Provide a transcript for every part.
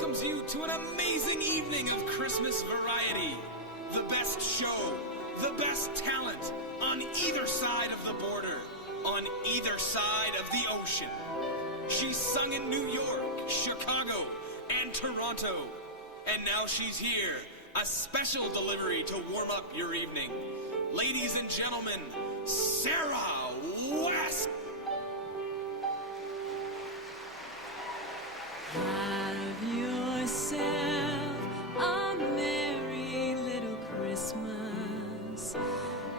welcomes you to an amazing evening of Christmas variety. The best show, the best talent on either side of the border, on either side of the ocean. She's sung in New York, Chicago, and Toronto. And now she's here, a special delivery to warm up your evening. Ladies and gentlemen, Sarah West. Have yourself a merry little Christmas.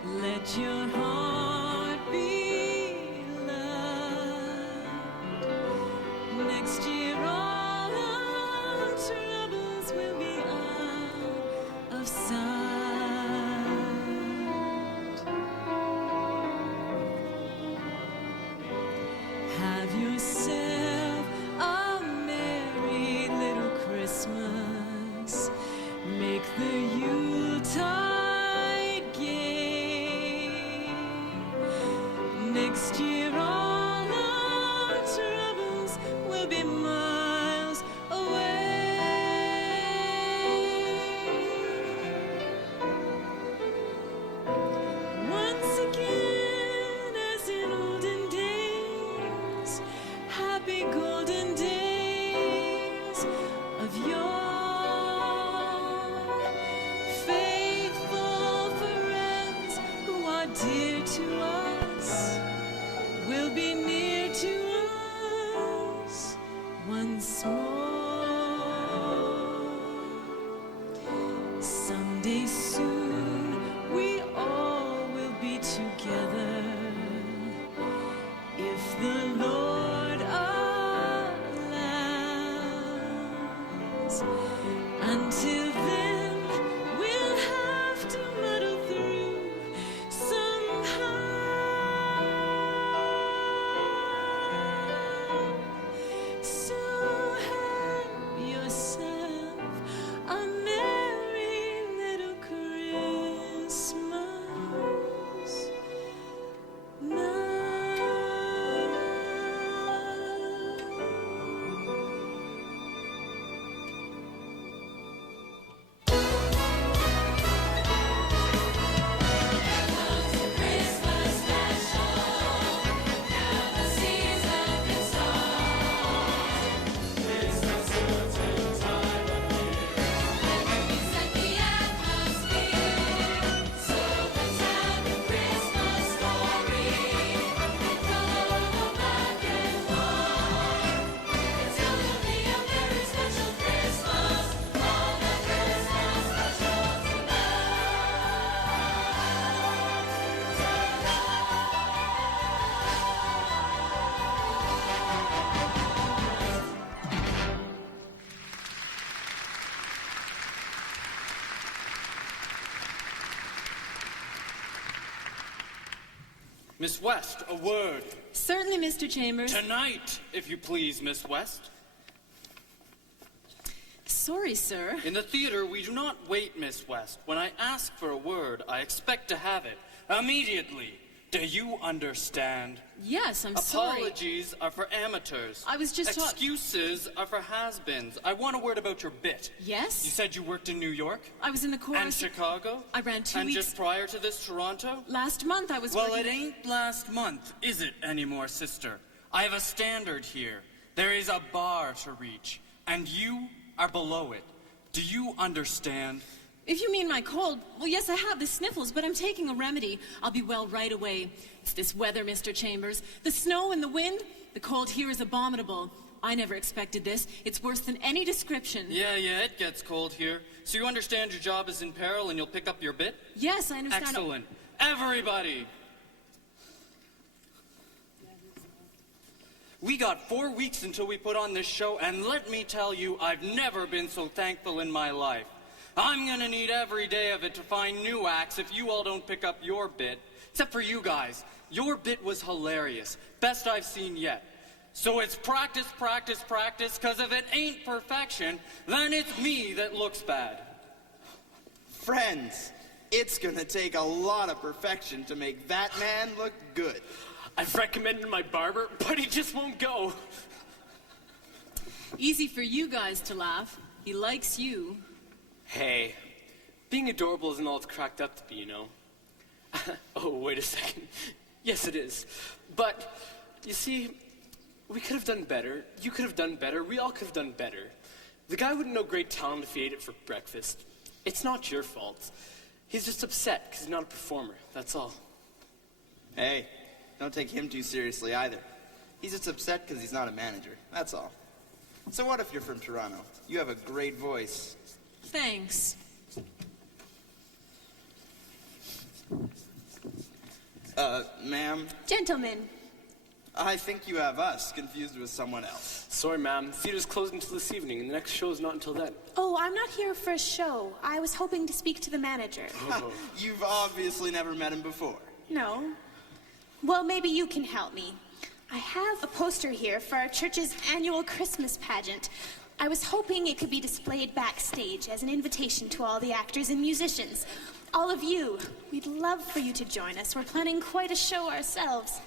Let your heart be loved. Next year all our troubles will be out of sight. Have yourself a merry little Christmas. Make the Yuletide gay. Next year all our troubles will be miles away. Once again, as in olden days, happy golden days of yore. Faithful friends who are dear to us will be near to us once more. Someday soon we all will be together if the Lord allows. Until then, we'll have to muddle through somehow. So have yourself a merry little Christmas now. Miss West, a word. Certainly, Mr. Chambers. Tonight, if you please, Miss West. Sorry, sir. In the theater, we do not wait, Miss West. When I ask for a word, I expect to have it immediately. Do you understand? Yes, I'm sorry. Apologies are for amateurs. I was just Excuses are for has-beens. I want a word about your bit. Yes? You said you worked in New York? I was in the chorus. And Chicago? I ran 2 and weeks. And just prior to this, Toronto? Last month I was Well, working... it ain't last month, is it anymore, sister? I have a standard here. There is a bar to reach, and you are below it. Do you understand? If you mean my cold, well, yes, I have the sniffles, but I'm taking a remedy. I'll be well right away. It's this weather, Mr. Chambers. The snow and the wind. The cold here is abominable. I never expected this. It's worse than any description. Yeah, it gets cold here. So you understand your job is in peril and you'll pick up your bit? Yes, I understand. Excellent. Everybody! We got 4 weeks until we put on this show, and let me tell you, I've never been so thankful in my life. I'm gonna need every day of it to find new acts if you all don't pick up your bit. Except for you guys. Your bit was hilarious. Best I've seen yet. So it's practice, practice, practice, because if it ain't perfection, then it's me that looks bad. Friends, it's gonna take a lot of perfection to make that man look good. I've recommended my barber, but he just won't go. Easy for you guys to laugh. He likes you. Hey, being adorable isn't all it's cracked up to be, you know. Oh, wait a second. Yes, it is. But, you see, we could have done better. You could have done better. We all could have done better. The guy wouldn't know great talent if he ate it for breakfast. It's not your fault. He's just upset because he's not a performer, that's all. Hey, don't take him too seriously either. He's just upset because he's not a manager, that's all. So what if you're from Toronto? You have a great voice. Thanks. Ma'am, Gentlemen, I think you have us confused with someone else. Sorry, ma'am. Theater's closed until this evening, and the next show is not until then. oh, I'm not here for a show. I was hoping to speak to the manager. You've obviously never met him before. No. Well, maybe you can help me. I have a poster here for our church's annual Christmas pageant. I was hoping it could be displayed backstage as an invitation to all the actors and musicians. All of you, we'd love for you to join us. We're planning quite a show ourselves.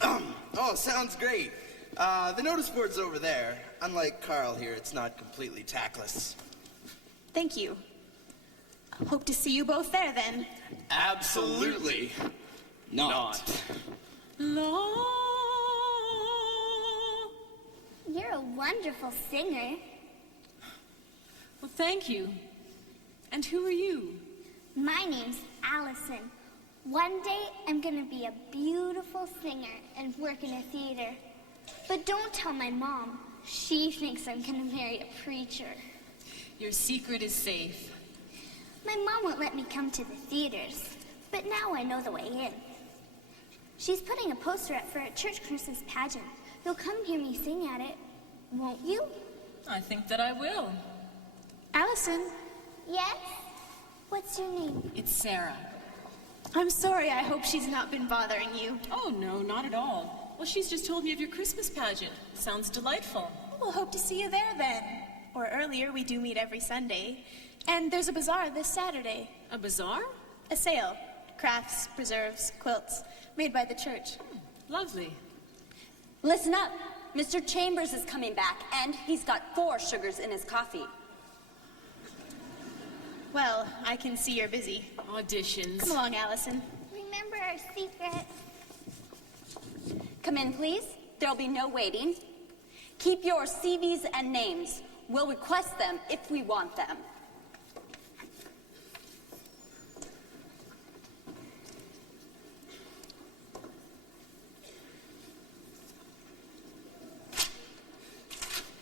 Oh, sounds great. The notice board's over there. Unlike Carl here, it's not completely tactless. Thank you. Hope to see you both there then. Absolutely not. La. You're a wonderful singer. Well, thank you. And who are you? My name's Allison. One day I'm gonna be a beautiful singer and work in a theater. But don't tell my mom. She thinks I'm gonna marry a preacher. Your secret is safe. My mom won't let me come to the theaters, but now I know the way in. She's putting a poster up for a church Christmas pageant. You'll come hear me sing at it, won't you? I think that I will. Allison, Yes? What's your name? It's Sarah. I'm sorry. I hope she's not been bothering you. Oh, no, not at all. Well, she's just told me of your Christmas pageant. Sounds delightful. We'll hope to see you there then. Or earlier, we do meet every Sunday. And there's a bazaar this Saturday. A bazaar? A sale. Crafts, preserves, quilts, made by the church. Lovely. Listen up. Mr. Chambers is coming back, and he's got 4 sugars in his coffee. Well, I can see you're busy. Auditions. Come along, Allison. Remember our secret? Come in, please. There'll be no waiting. Keep your CVs and names. We'll request them if we want them.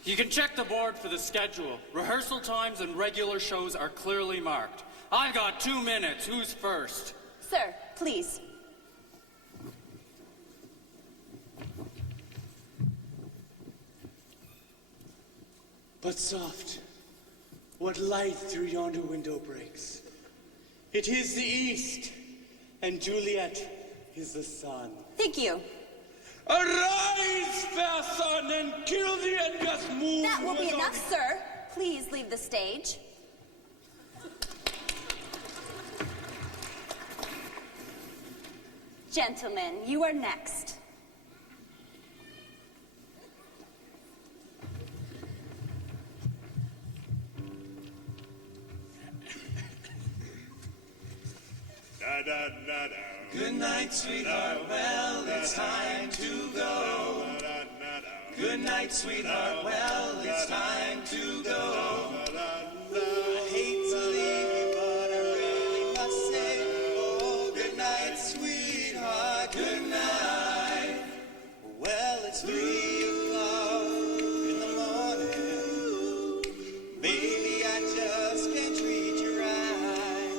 You can check the board for the schedule. Rehearsal times and regular shows are clearly marked. I've got 2 minutes. Who's first? Sir, please. But soft, what light through yonder window breaks? It is the east, and Juliet is the sun. Thank you. Arise, fair sun, and kill the unjust moon. That will be enough, sir. Please leave the stage. Gentlemen, you are next. Good night, sweetheart. Well, it's time to go. Good night, sweetheart. Well, it's time to go. I hate to leave you, but I really must say, oh, good night, sweetheart. Good night. Well, it's 3 o'clock in the morning. Baby, I just can't treat you right.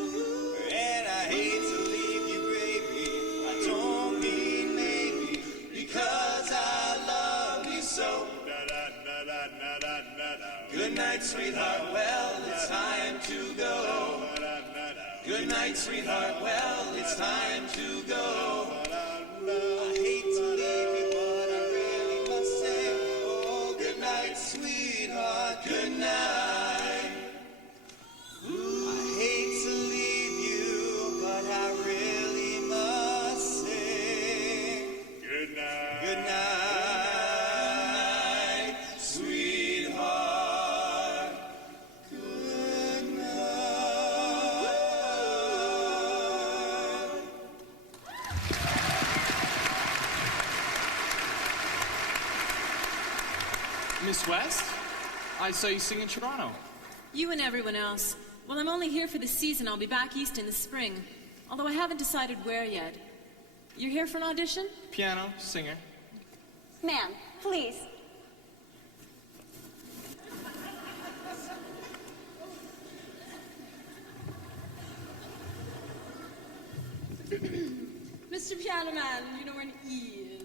And I hate to leave you, baby. I don't mean maybe, because I love you so. Good night, sweetheart. Well, it's time to go. Good night, sweetheart. Well, it's time to go. I hate to leave you, but I really must say, oh, good night, sweetheart. Good night. I hate to leave you, but I really must say, good night. Good night, sweetheart. Miss West? I saw you sing in Toronto. You and everyone else. Well, I'm only here for the season. I'll be back east in the spring. Although I haven't decided where yet. You're here for an audition? Piano, singer. Ma'am, please. Mr. Piano Man, you know where an E is.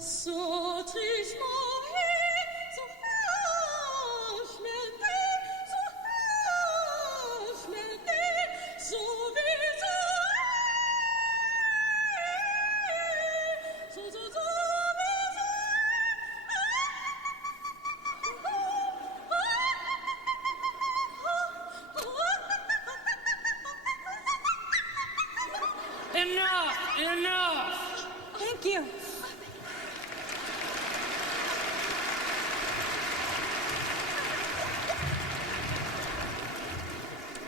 So teach me, so hush me, so hush me, so Enough! Thank you.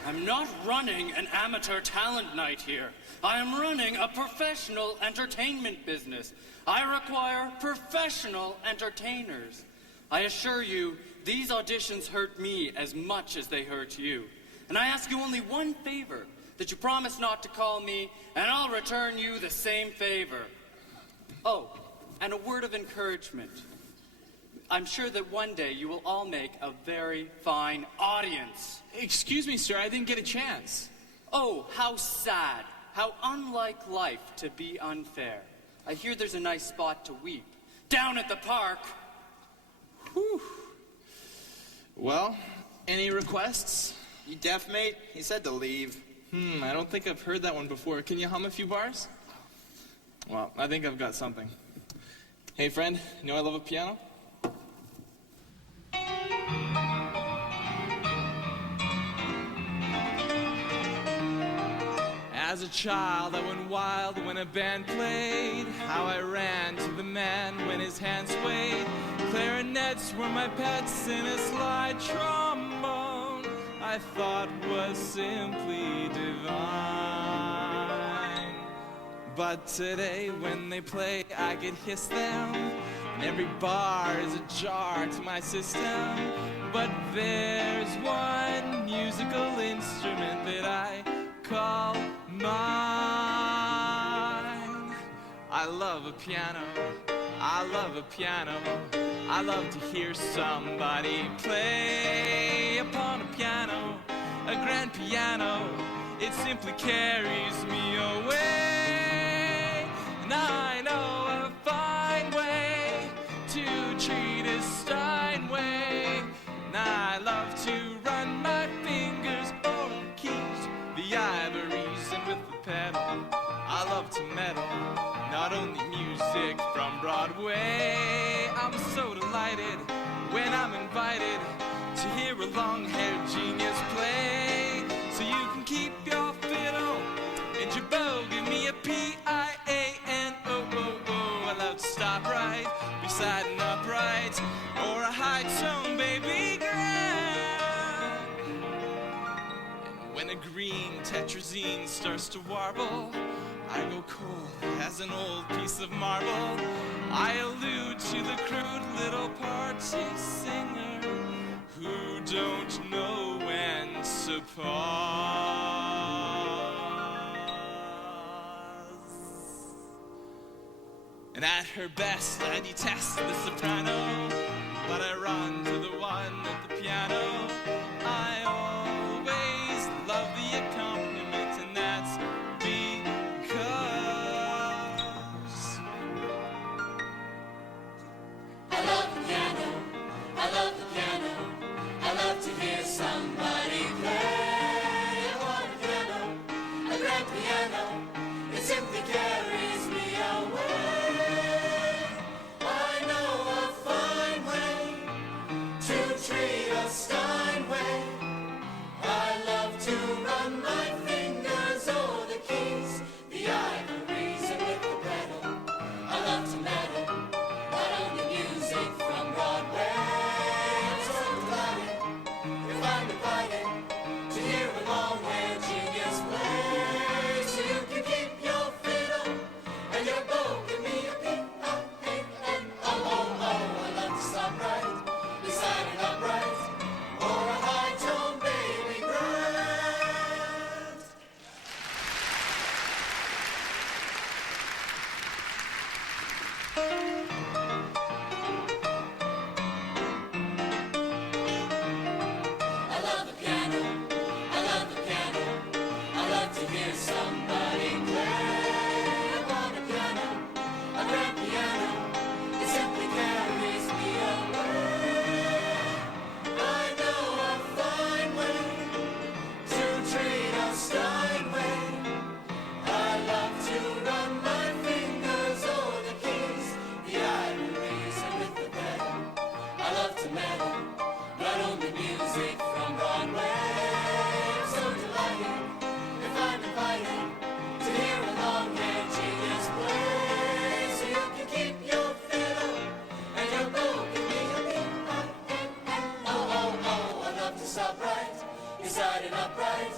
I'm not running an amateur talent night here. I am running a professional entertainment business. I require professional entertainers. I assure you, these auditions hurt me as much as they hurt you. And I ask you only one favor, that you promise not to call me, and I'll return you the same favor. Oh, and a word of encouragement. I'm sure that one day you will all make a very fine audience. Excuse me, sir, I didn't get a chance. Oh, how sad. How unlike life to be unfair. I hear there's a nice spot to weep. Down at the park. Whew. Well, any requests? You deaf, mate? He said to leave. I don't think I've heard that one before. Can you hum a few bars? Well, I think I've got something. Hey, friend, you know I love a piano? As a child, I went wild when a band played. How I ran to the man when his hand swayed. Clarinets were my pets in a slide trombone I thought was simply divine. But today when they play, I could hiss them, and every bar is a jar to my system. But there's one musical instrument that I call mine. I love a piano, I love a piano. I love to hear somebody play upon a piano, a grand piano. It simply carries me away. And I know a fine way to treat a Steinway. And I love to run my fingers over the keys, the ivories, and with the pedal. I love to meddle, not only music from Broadway. I'm so delighted when I'm invited to hear a long-haired genius play. So you can keep your fiddle and your bow, give me a P-I-A-N-O-O-O. I love to stop right beside an upright or a high tone, baby grand. And when a green tetrazine starts to warble, I go cold as an old piece of marble. I allude to the crude little party singer who don't know when to pause. And at her best, I detest the soprano, but I run to the one at the piano. I always love the accompaniment, and that's I love the piano, I love the piano. I love to hear somebody play on a piano, a grand piano. It simply carries me away. I know a fine way to treat bright,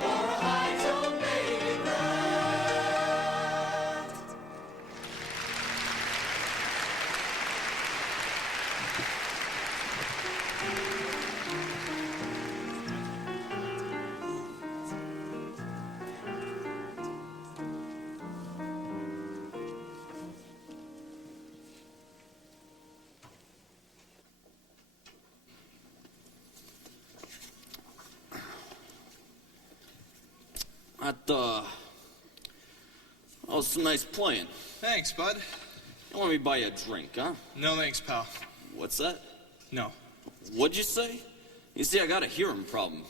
or a high-tone baby cry. That was some nice playing. Thanks, bud. You want me to buy you a drink, huh? No thanks, pal. What's that? No. What'd you say? You see, I got a hearing problem.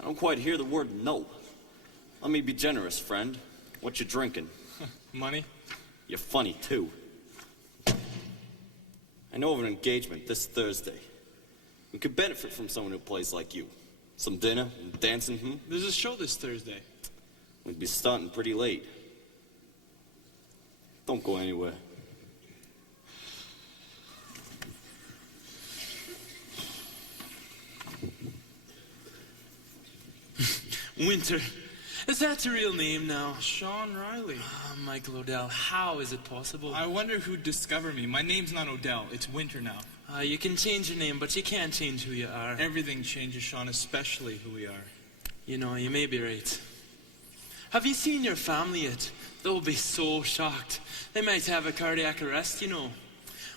I don't quite hear the word no. Let me be generous, friend. What you drinking? Money? You're funny, too. I know of an engagement this Thursday. We could benefit from someone who plays like you. Some dinner and dancing, There's a show this Thursday. We'd be starting pretty late. Don't go anywhere. Winter. Is that your real name now? Sean Riley. Michael Odell. How is it possible? I wonder who'd discover me. My name's not Odell. It's Winter now. You can change your name, but you can't change who you are. Everything changes, Sean, especially who we are. You know, you may be right. Have you seen your family yet? They'll be so shocked. They might have a cardiac arrest, you know.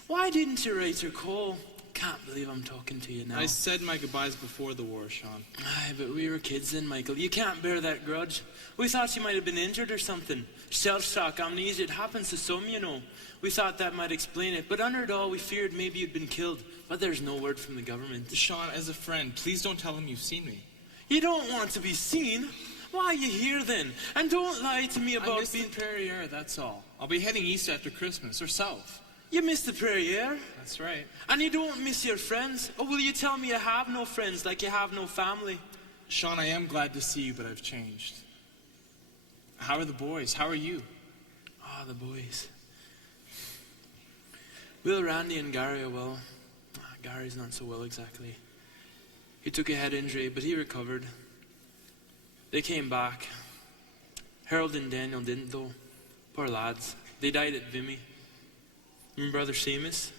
Why didn't you write your call? Can't believe I'm talking to you now. I said my goodbyes before the war, Sean. Aye, but we were kids then, Michael. You can't bear that grudge. We thought you might have been injured or something. Shell shock, amnesia, it happens to some, you know. We thought that might explain it, but under it all, we feared maybe you'd been killed. But there's no word from the government. Sean, as a friend, please don't tell him you've seen me. You don't want to be seen? Why are you here then? And don't lie to me about being Prairie Air, that's all. I'll be heading east after Christmas, or south. You miss the Prairie Air? That's right. And you don't miss your friends? Or will you tell me you have no friends, like you have no family? Sean, I am glad to see you, but I've changed. How are the boys? How are you? Ah, the boys. Will, Randy, and Gary are well. Gary's not so well exactly. He took a head injury, but he recovered. They came back. Harold and Daniel didn't, though. Poor lads. They died at Vimy. And Brother Seamus,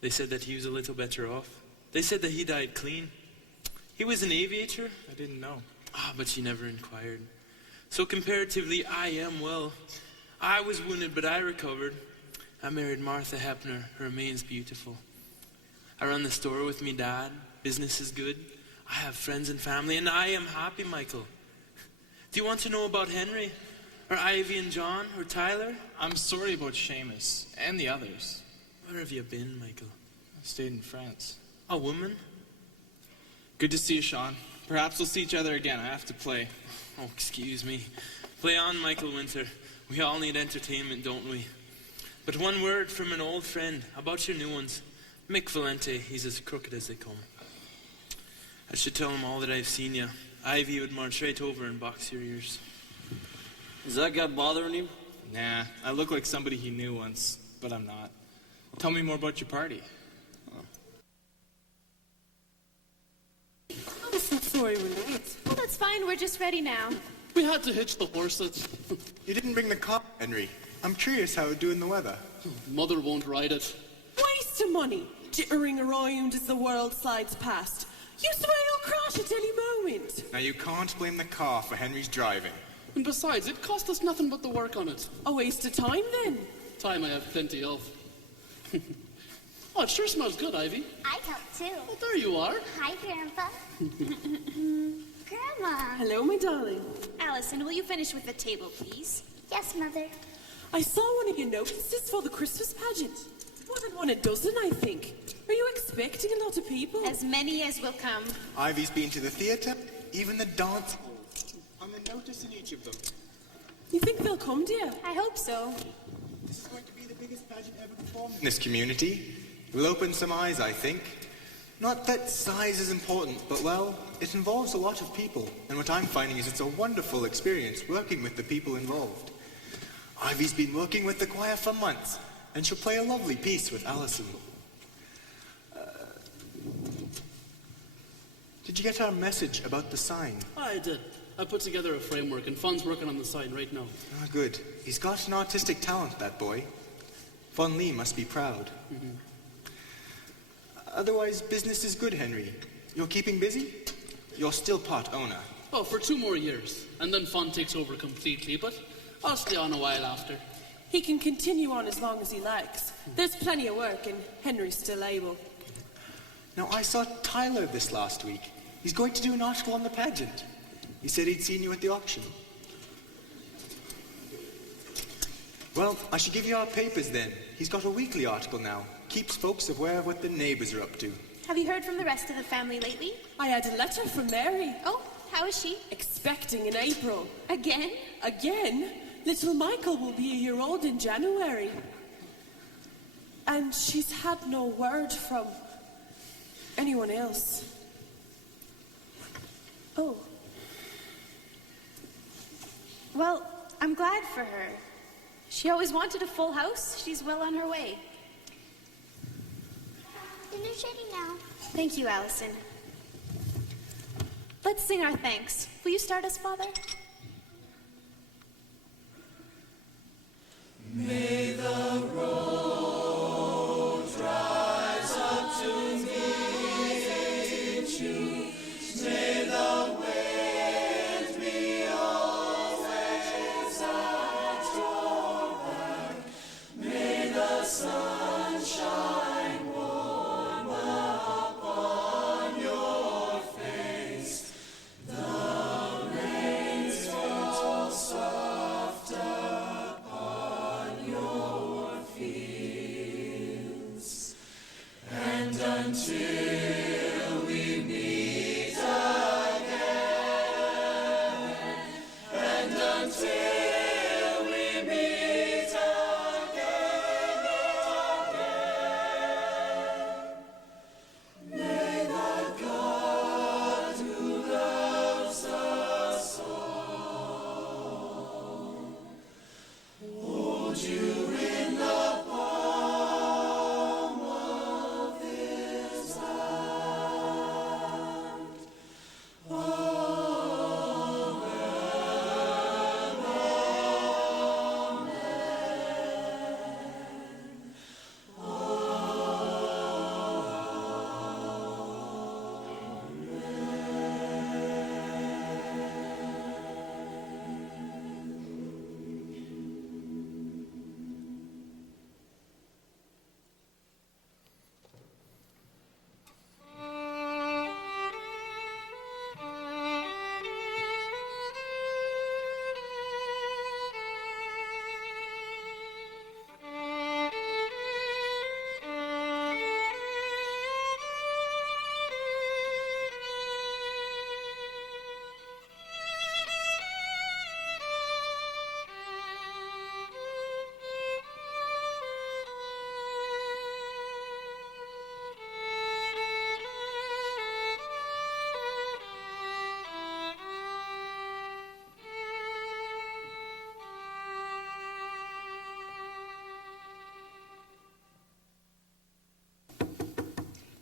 they said that he was a little better off. They said that he died clean. He was an aviator. I didn't know. But she never inquired. So comparatively, I am well. I was wounded, but I recovered. I married Martha Hepner. Her remains beautiful. I run the store with me dad. Business is good. I have friends and family, and I am happy, Michael. Do you want to know about Henry? Or Ivy and John? Or Tyler? I'm sorry about Seamus and the others. Where have you been, Michael? I stayed in France. A woman? Good to see you, Sean. Perhaps we'll see each other again. I have to play. Oh, excuse me. Play on, Michael Winter. We all need entertainment, don't we? But one word from an old friend about your new ones. Mick Valente, he's as crooked as they come. I should tell him all that I've seen you. Ivy would march right over and box your ears. Is that guy bothering you? Nah, I look like somebody he knew once, but I'm not. Tell me more about your party. I'm so sorry we're late. Well, that's fine. We're just ready now. We had to hitch the horses. You didn't bring the car, Henry. I'm curious how it would do in the weather. Mother won't ride it. Waste of money, jittering around as the world slides past. You swear you'll crash at any moment. Now you can't blame the car for Henry's driving. And besides, it cost us nothing but the work on it. A waste of time, then. Time I have plenty of. Oh, it sure smells good, Ivy. I helped too. Oh, there you are. Hi, Grandpa. Grandma. Hello, my darling. Allison, will you finish with the table, please? Yes, Mother. I saw one of your notices for the Christmas pageant. More than 1 I think. Are you expecting a lot of people? As many as will come. Ivy's been to the theatre, even the dance halls. I'm a notice in each of them. You think they'll come, dear? I hope so. This is going to be the biggest pageant ever performed in this community. We'll open some eyes, I think. Not that size is important, but, well, it involves a lot of people. And what I'm finding is it's a wonderful experience working with the people involved. Ivy's been working with the choir for months, and she'll play a lovely piece with Allison. Did you get our message about the sign? I did. I put together a framework, and Fun's working on the sign right now. Ah, good. He's got an artistic talent, that boy. Fun Lee must be proud. Mm-hmm. Otherwise, business is good, Henry. You're keeping busy? You're still part owner. Oh, for 2 more years, and then Fun takes over completely, but I'll stay on a while after. He can continue on as long as he likes. There's plenty of work, and Henry's still able. Now, I saw Tyler this last week. He's going to do an article on the pageant. He said he'd seen you at the auction. Well, I should give you our papers then. He's got a weekly article now. Keeps folks aware of what the neighbors are up to. Have you heard from the rest of the family lately? I had a letter from Mary. Oh, how is she? Expecting in April. Again? Again? Little Michael will be a year old in January. And she's had no word from anyone else. Oh. Well, I'm glad for her. She always wanted a full house. She's well on her way. Dinner's ready now. Thank you, Allison. Let's sing our thanks. Will you start us, Father? May the road rise up to meet you. May the wind be always at your back. May the sun shine warm upon your face. The rain fall soft upon your fields. And until we meet again, and until we meet again, may the God who loves us all hold you in the palm of his hand.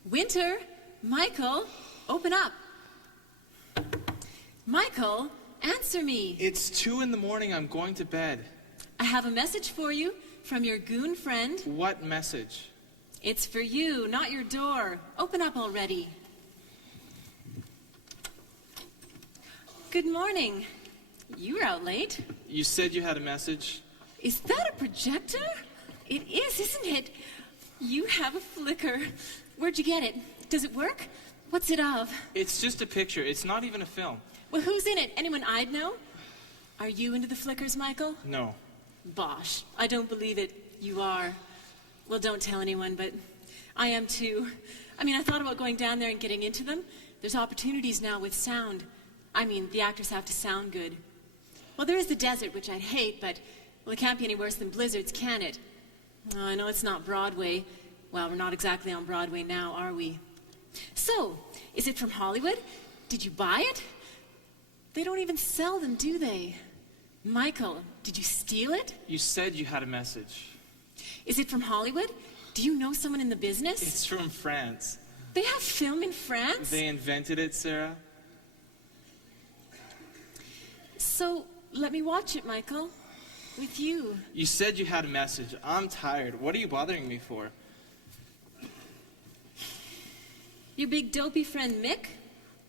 Winter, Michael, open up. Michael, answer me. It's 2 in the morning. I'm going to bed. I have a message for you from your goon friend. What message? It's for you, not your door. Open up already. Good morning. You were out late. You said you had a message. Is that a projector? It is, isn't it? You have a flicker. Where'd you get it? Does it work? What's it of? It's just a picture. It's not even a film. Well, who's in it? Anyone I'd know? Are you into the flickers, Michael? No. Bosh. I don't believe it. You are. Well, don't tell anyone, but I am too. I mean, I thought about going down there and getting into them. There's opportunities now with sound. I mean, the actors have to sound good. Well, there is the desert, which I'd hate, but, well, it can't be any worse than blizzards, can it? Oh, I know it's not Broadway. Well, we're not exactly on Broadway now, are we? So, is it from Hollywood? Did you buy it? They don't even sell them, do they? Michael, did you steal it? You said you had a message. Is it from Hollywood? Do you know someone in the business? It's from France. They have film in France? They invented it, Sarah. So, let me watch it, Michael. With you. You said you had a message. I'm tired. What are you bothering me for? Your big dopey friend Mick?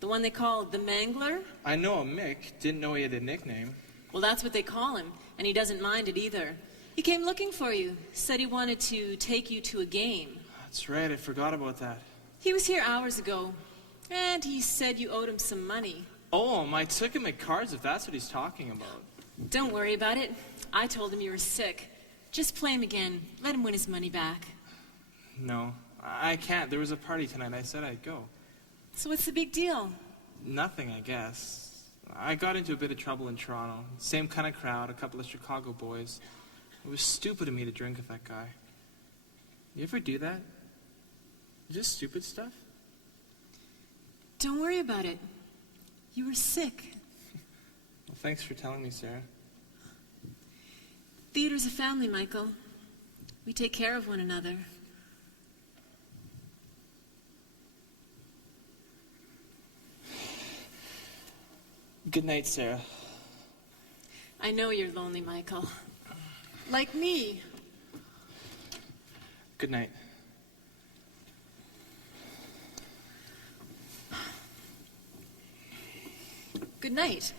The one they call the Mangler? I know a Mick. Didn't know he had a nickname. Well, that's what they call him, and he doesn't mind it either. He came looking for you. Said he wanted to take you to a game. That's right. I forgot about that. He was here hours ago, and he said you owed him some money. Oh, I took him at cards if that's what he's talking about. Don't worry about it. I told him you were sick. Just play him again. Let him win his money back. No, I can't. There was a party tonight. I said I'd go. So what's the big deal? Nothing, I guess. I got into a bit of trouble in Toronto. Same kind of crowd, a couple of Chicago boys. It was stupid of me to drink with that guy. You ever do that? Just stupid stuff? Don't worry about it. You were sick. Well, thanks for telling me, Sarah. Theater's a family, Michael. We take care of one another. Good night, Sarah. I know you're lonely, Michael. Like me. Good night. Good night.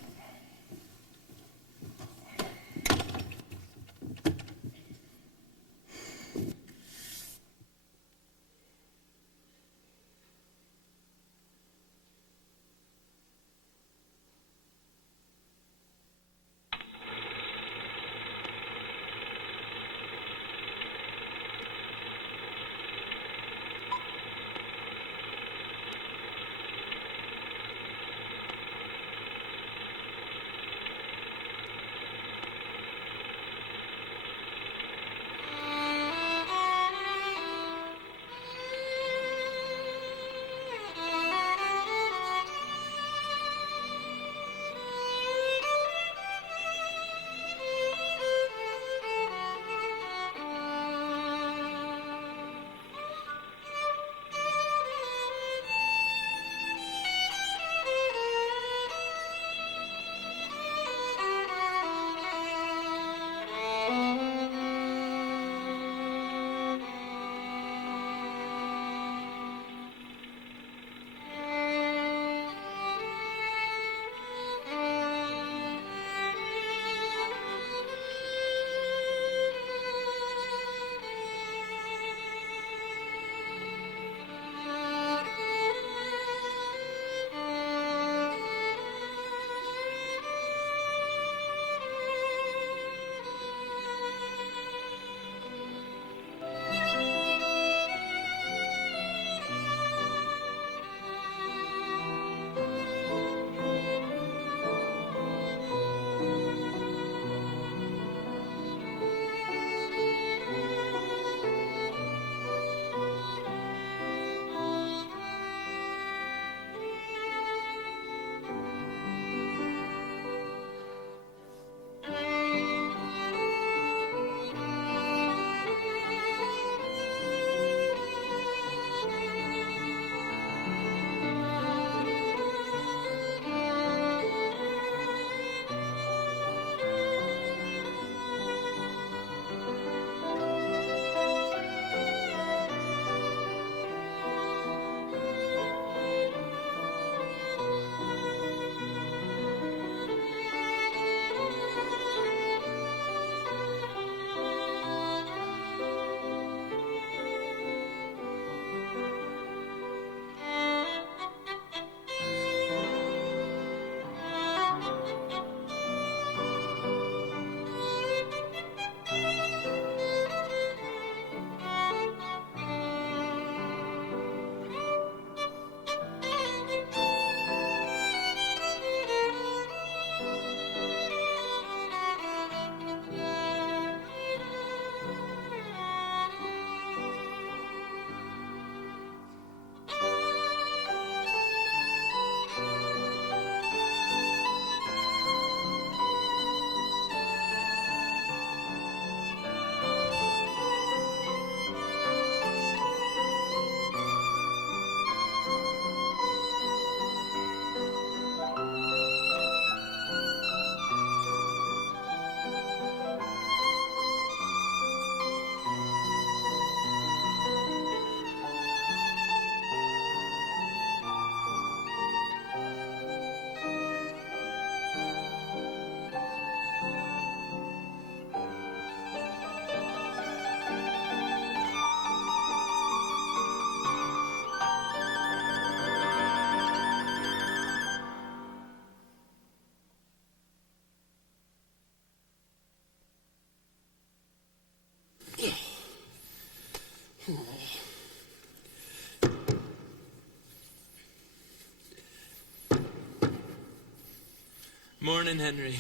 Morning, Henry.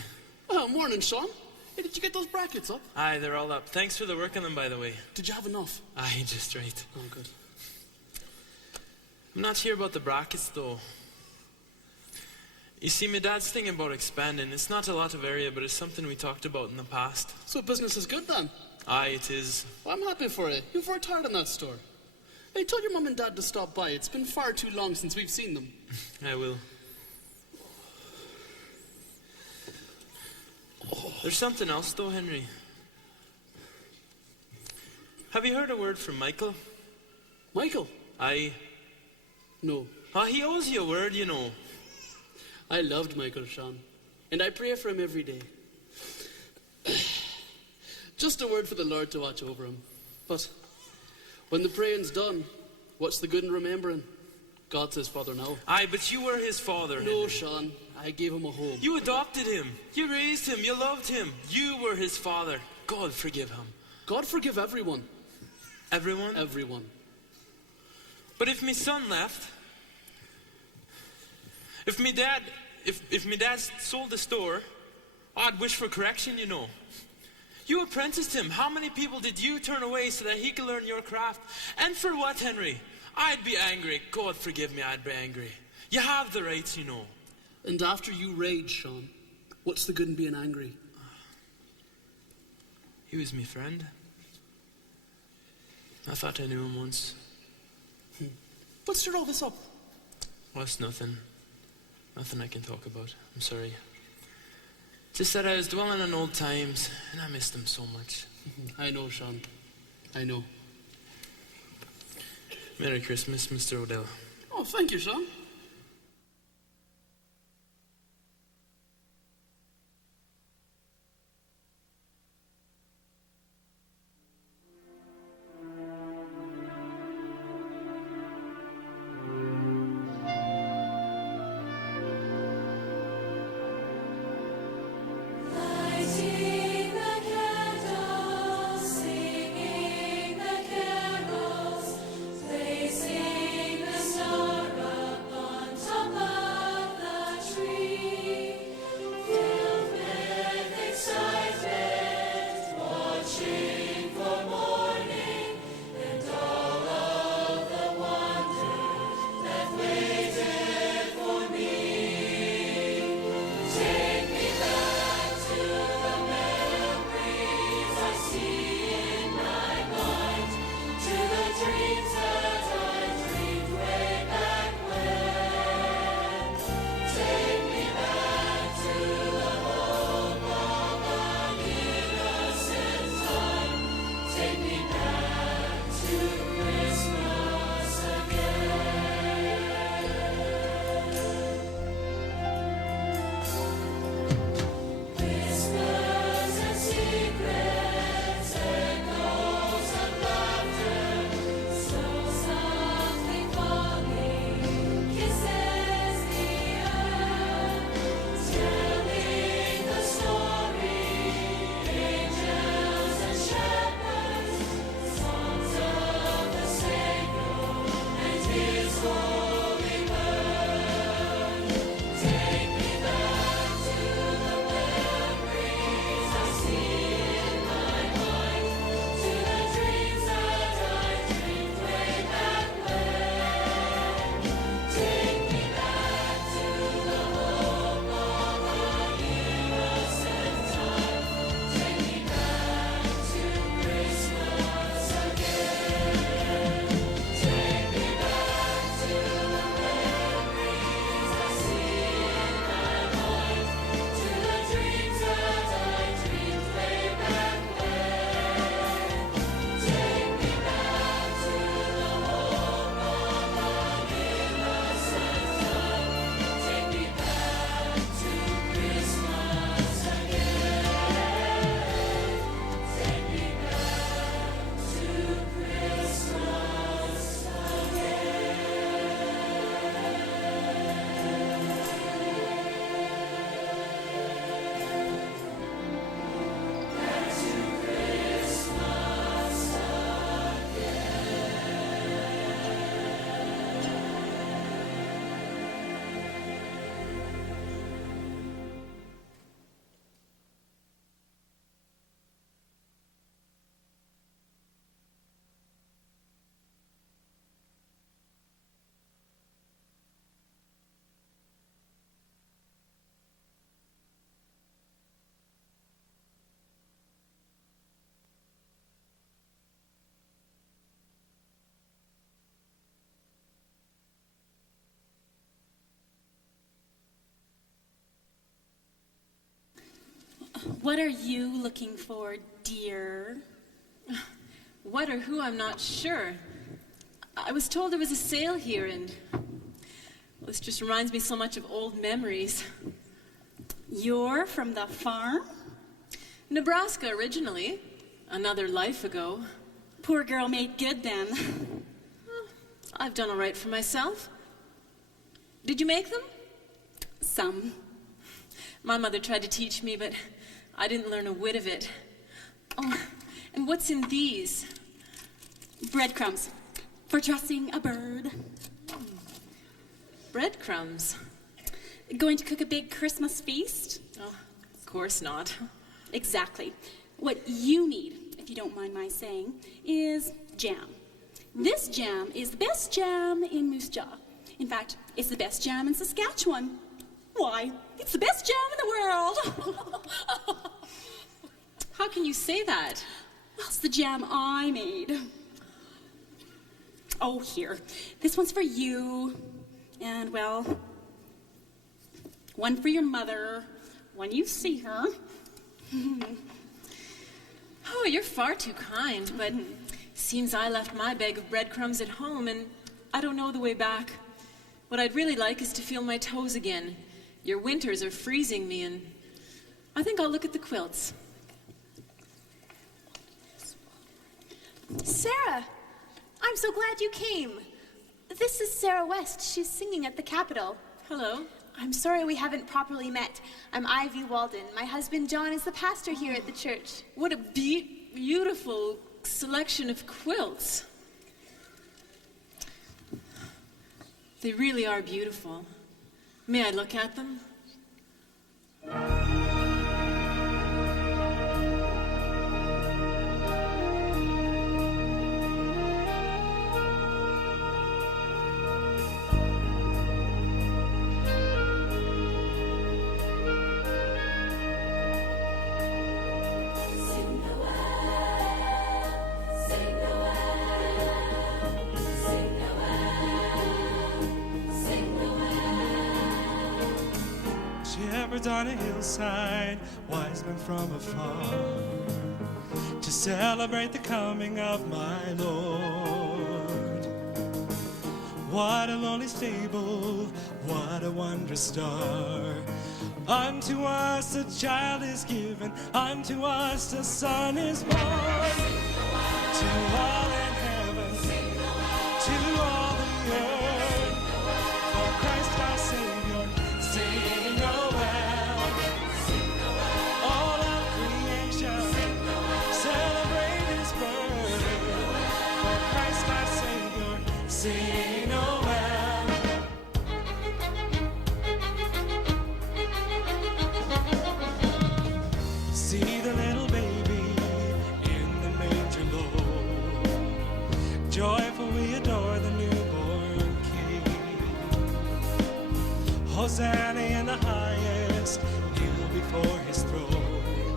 Oh, morning, Sean. Hey, did you get those brackets up? Aye, they're all up. Thanks for the work on them, by the way. Did you have enough? Aye, just right. Oh, good. I'm not sure about the brackets, though. You see, my dad's thinking about expanding. It's not a lot of area, but it's something we talked about in the past. So business is good, then? Aye, it is. Well, I'm happy for you. You've worked hard in that store. Hey, tell your mum and dad to stop by. It's been far too long since we've seen them. I will. There's something else, though, Henry. Have you heard a word from Michael? Michael? Aye. No. Oh, he owes you a word, you know. I loved Michael, Sean. And I pray for him every day. Just a word for the Lord to watch over him. But when the praying's done, what's the good in remembering? God says, Father, now. Aye, but you were his father, No, Henry. Sean. I gave him a home. You adopted him. You raised him. You loved him. You were his father. God forgive him. God forgive everyone. Everyone? Everyone. But if my son left, if my dad sold the store, I'd wish for correction, you know. You apprenticed him. How many people did you turn away so that he could learn your craft? And for what, Henry? I'd be angry. God forgive me, I'd be angry. You have the rights, you know. And after you rage, Sean, what's the good in being angry? He was my friend. I thought I knew him once. What stirred all this up? Well, it's nothing. Nothing I can talk about. I'm sorry. Just that I was dwelling on old times, and I missed them so much. I know, Sean. I know. Merry Christmas, Mr. Odell. Oh, thank you, Sean. Lighting the candles, singing the carols, placing the star above. What are you looking for, dear? What or who, I'm not sure. I was told there was a sale here, and this just reminds me so much of old memories. You're from the farm? Nebraska, originally. Another life ago. Poor girl made good then. I've done all right for myself. Did you make them? Some. My mother tried to teach me, but I didn't learn a whit of it. Oh, and what's in these? Breadcrumbs for dressing a bird. Breadcrumbs? Going to cook a big Christmas feast? Oh, of course not. Exactly. What you need, if you don't mind my saying, is jam. This jam is the best jam in Moose Jaw. In fact, it's the best jam in Saskatchewan. Why? It's the best jam in the world. How can you say that? Well, it's the jam I made. Oh, here. This one's for you. And, well, one for your mother when you see her. Oh, you're far too kind, but seems I left my bag of breadcrumbs at home, and I don't know the way back. What I'd really like is to feel my toes again. Your winters are freezing me, and I think I'll look at the quilts. Sarah, I'm so glad you came. This is Sarah West. She's singing at the Capitol. Hello. I'm sorry we haven't properly met. I'm Ivy Walden. My husband John is the pastor here at the church. What a beautiful selection of quilts. They really are beautiful. May I look at them? Shepherds on a hillside, wise men from afar, to celebrate the coming of my Lord. What a lonely stable, what a wondrous star. Unto us a child is given, unto us a son is born. To all in heaven, to all the earth, for Christ our Savior, sing Noel. All of creation, celebrate His birth. For Christ our Savior, sing Noel. See the little baby in the manger low. Joyful we adore the newborn King. Hosanna in the highest, kneel before His throne.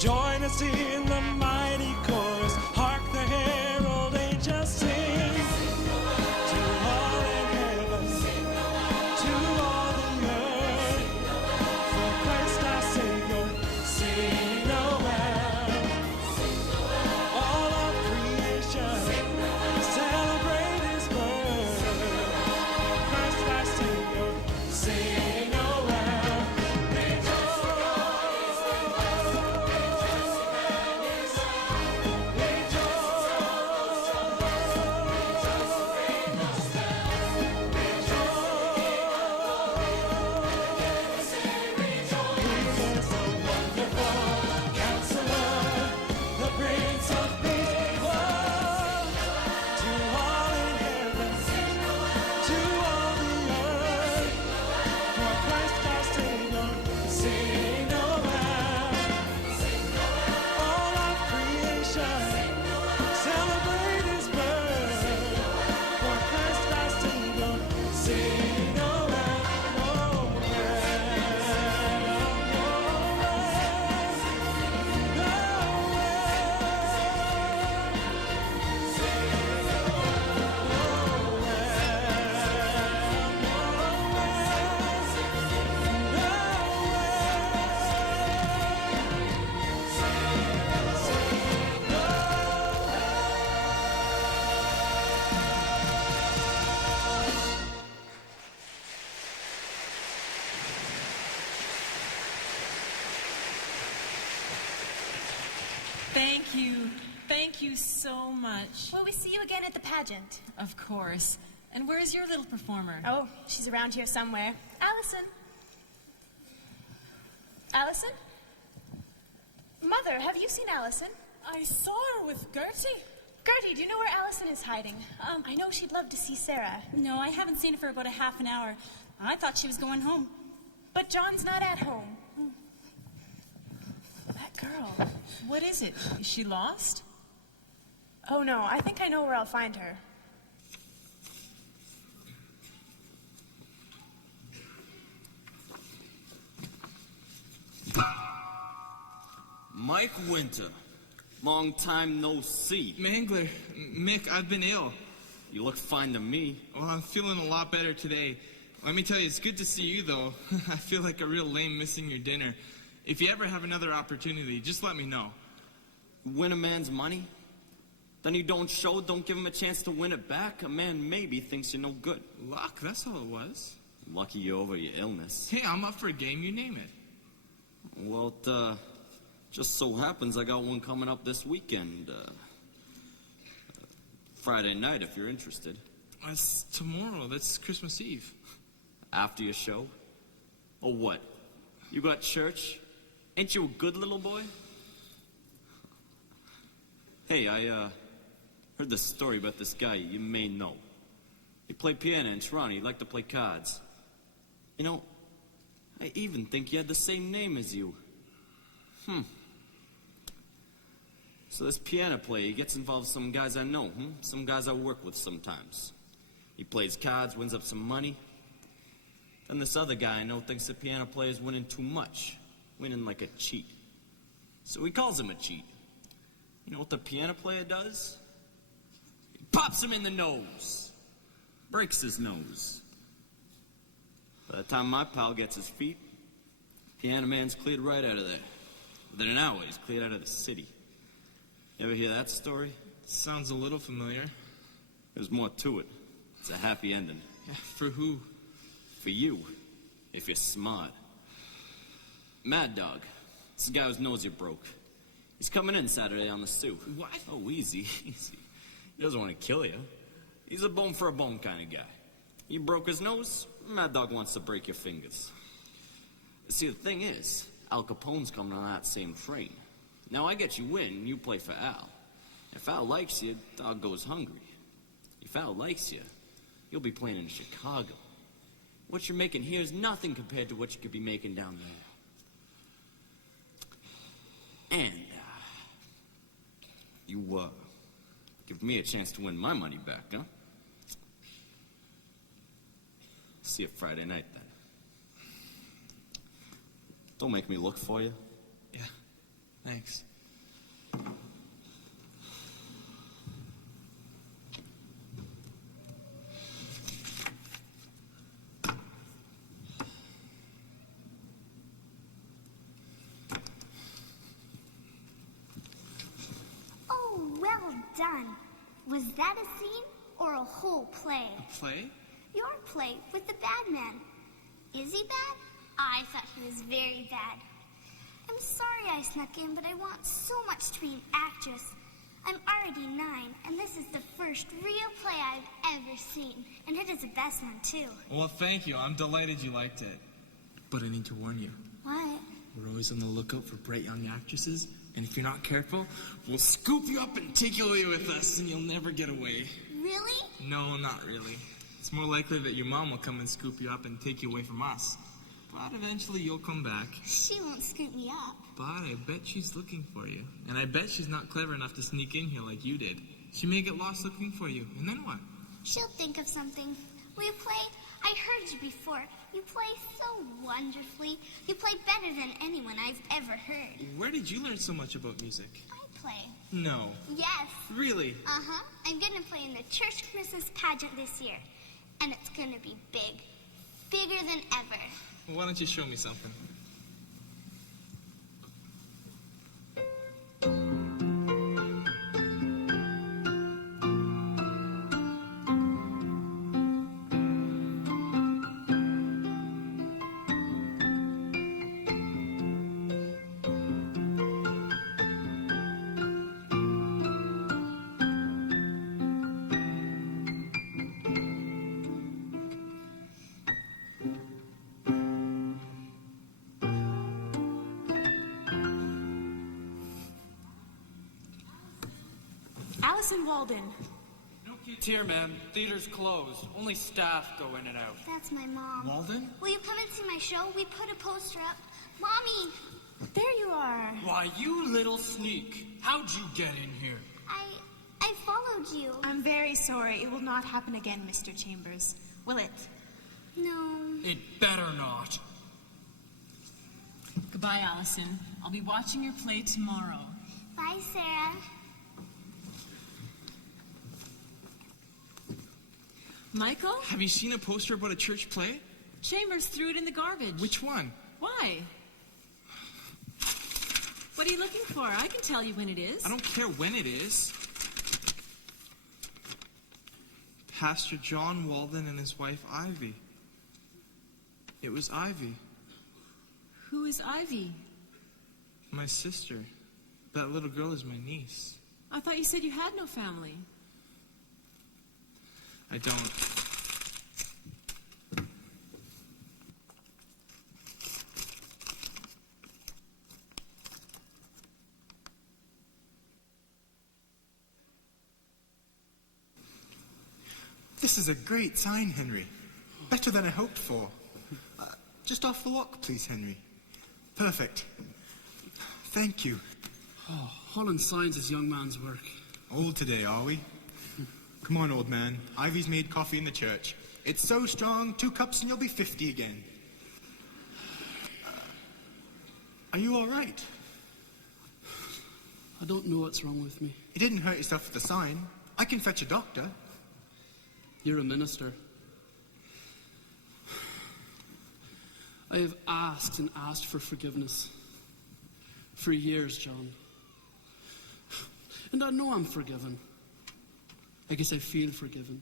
Join us in the mighty chorus. Hark the herald angels sing. To all in heaven, to all the earth, for Christ our Savior, sing Noel. All of creation, celebrate His birth. For Christ our Savior, sing Noel. Rejoice, you. Thank you so much. Will we see you again at the pageant? Of course. And where's your little performer? Oh, she's around here somewhere. Allison. Allison? Mother, have you seen Allison? I saw her with Gertie. Gertie, do you know where Allison is hiding? I know she'd love to see Sarah. No, I haven't seen her for about a half an hour. I thought she was going home. But John's not at home. That girl. What is it? Is she lost? Oh, no, I think I know where I'll find her. Mike Winter. Long time no see. Mangler, Mick, I've been ill. You look fine to me. Well, I'm feeling a lot better today. Let me tell you, it's good to see you, though. I feel like a real lame missing your dinner. If you ever have another opportunity, just let me know. Win a man's money? Then you don't show, don't give him a chance to win it back. A man maybe thinks you're no good. Luck, that's all it was. Lucky you're over your illness. Hey, I'm up for a game, you name it. Well, just so happens I got one coming up this weekend. Friday night, if you're interested. That's tomorrow. That's Christmas Eve. After your show? Or what? You got church? Ain't you a good little boy? Hey, I heard this story about this guy you may know. He played piano in Toronto. He liked to play cards. You know, I even think he had the same name as you. So this piano player, he gets involved with some guys I know, some guys I work with sometimes. He plays cards, wins up some money. Then this other guy I know thinks the piano player's winning too much, winning like a cheat. So he calls him a cheat. You know what the piano player does? He pops him in the nose, breaks his nose. By the time my pal gets his feet, piano man's cleared right out of there. Within an hour, he's cleared out of the city. You ever hear that story? Sounds a little familiar. There's more to it. It's a happy ending. Yeah, for who? For you, if you're smart. Mad Dog. It's the guy whose nose you broke. He's coming in Saturday on the stoop. What? Oh, easy, easy. He doesn't want to kill you. He's a bone for a bone kind of guy. You broke his nose, Mad Dog wants to break your fingers. See, the thing is, Al Capone's coming on that same train. Now, I get you in, you play for Al. If Al likes you, Dog goes hungry. If Al likes you, you'll be playing in Chicago. What you're making here is nothing compared to what you could be making down there. And, you, give me a chance to win my money back, huh? See you Friday night, then. Don't make me look for you. Yeah, thanks. Oh, well done. Was that a scene or a whole play? A play? Your play with the bad man. Is he bad? I thought he was very bad. I'm sorry I snuck in, but I want so much to be an actress. I'm already 9, and this is the first real play I've ever seen. And it is the best one, too. Well, thank you. I'm delighted you liked it. But I need to warn you. What? We're always on the lookout for bright young actresses, and if you're not careful, we'll scoop you up and take you away with us, and you'll never get away. Really? No, not really. It's more likely that your mom will come and scoop you up and take you away from us. But eventually you'll come back. She won't scoop me up. But I bet she's looking for you. And I bet she's not clever enough to sneak in here like you did. She may get lost looking for you. And then what? She'll think of something. Will you play? I heard you before. You play so wonderfully. You play better than anyone I've ever heard. Where did you learn so much about music? I play. No. Yes. Really? Uh-huh. I'm going to play in the church Christmas pageant this year. And it's going to be big. Bigger than ever. Well, why don't you show me something? Allison Walden. No kids here, ma'am. Theater's closed. Only staff go in and out. That's my mom. Walden? Will you come and see my show? We put a poster up. Mommy! There you are. Why, you little sneak. How'd you get in here? I followed you. I'm very sorry. It will not happen again, Mr. Chambers. Will it? No. It better not. Goodbye, Allison. I'll be watching your play tomorrow. Bye, Sarah. Michael? Have you seen a poster about a church play? Chambers threw it in the garbage. Which one? Why? What are you looking for? I can tell you when it is. I don't care when it is. Pastor John Walden and his wife Ivy. It was Ivy. Who is Ivy? My sister. That little girl is my niece. I thought you said you had no family. I don't. This is a great sign, Henry. Better than I hoped for. Just off the lock, please, Henry. Perfect. Thank you. Oh, Holland signs his young man's work. Old today, are we? Come on, old man. Ivy's made coffee in the church. It's so strong, 2 cups and you'll be 50 again. Are you all right? I don't know what's wrong with me. You didn't hurt yourself with the sign. I can fetch a doctor. You're a minister. I have asked and asked for forgiveness. For years, John. And I know I'm forgiven. I guess I feel forgiven.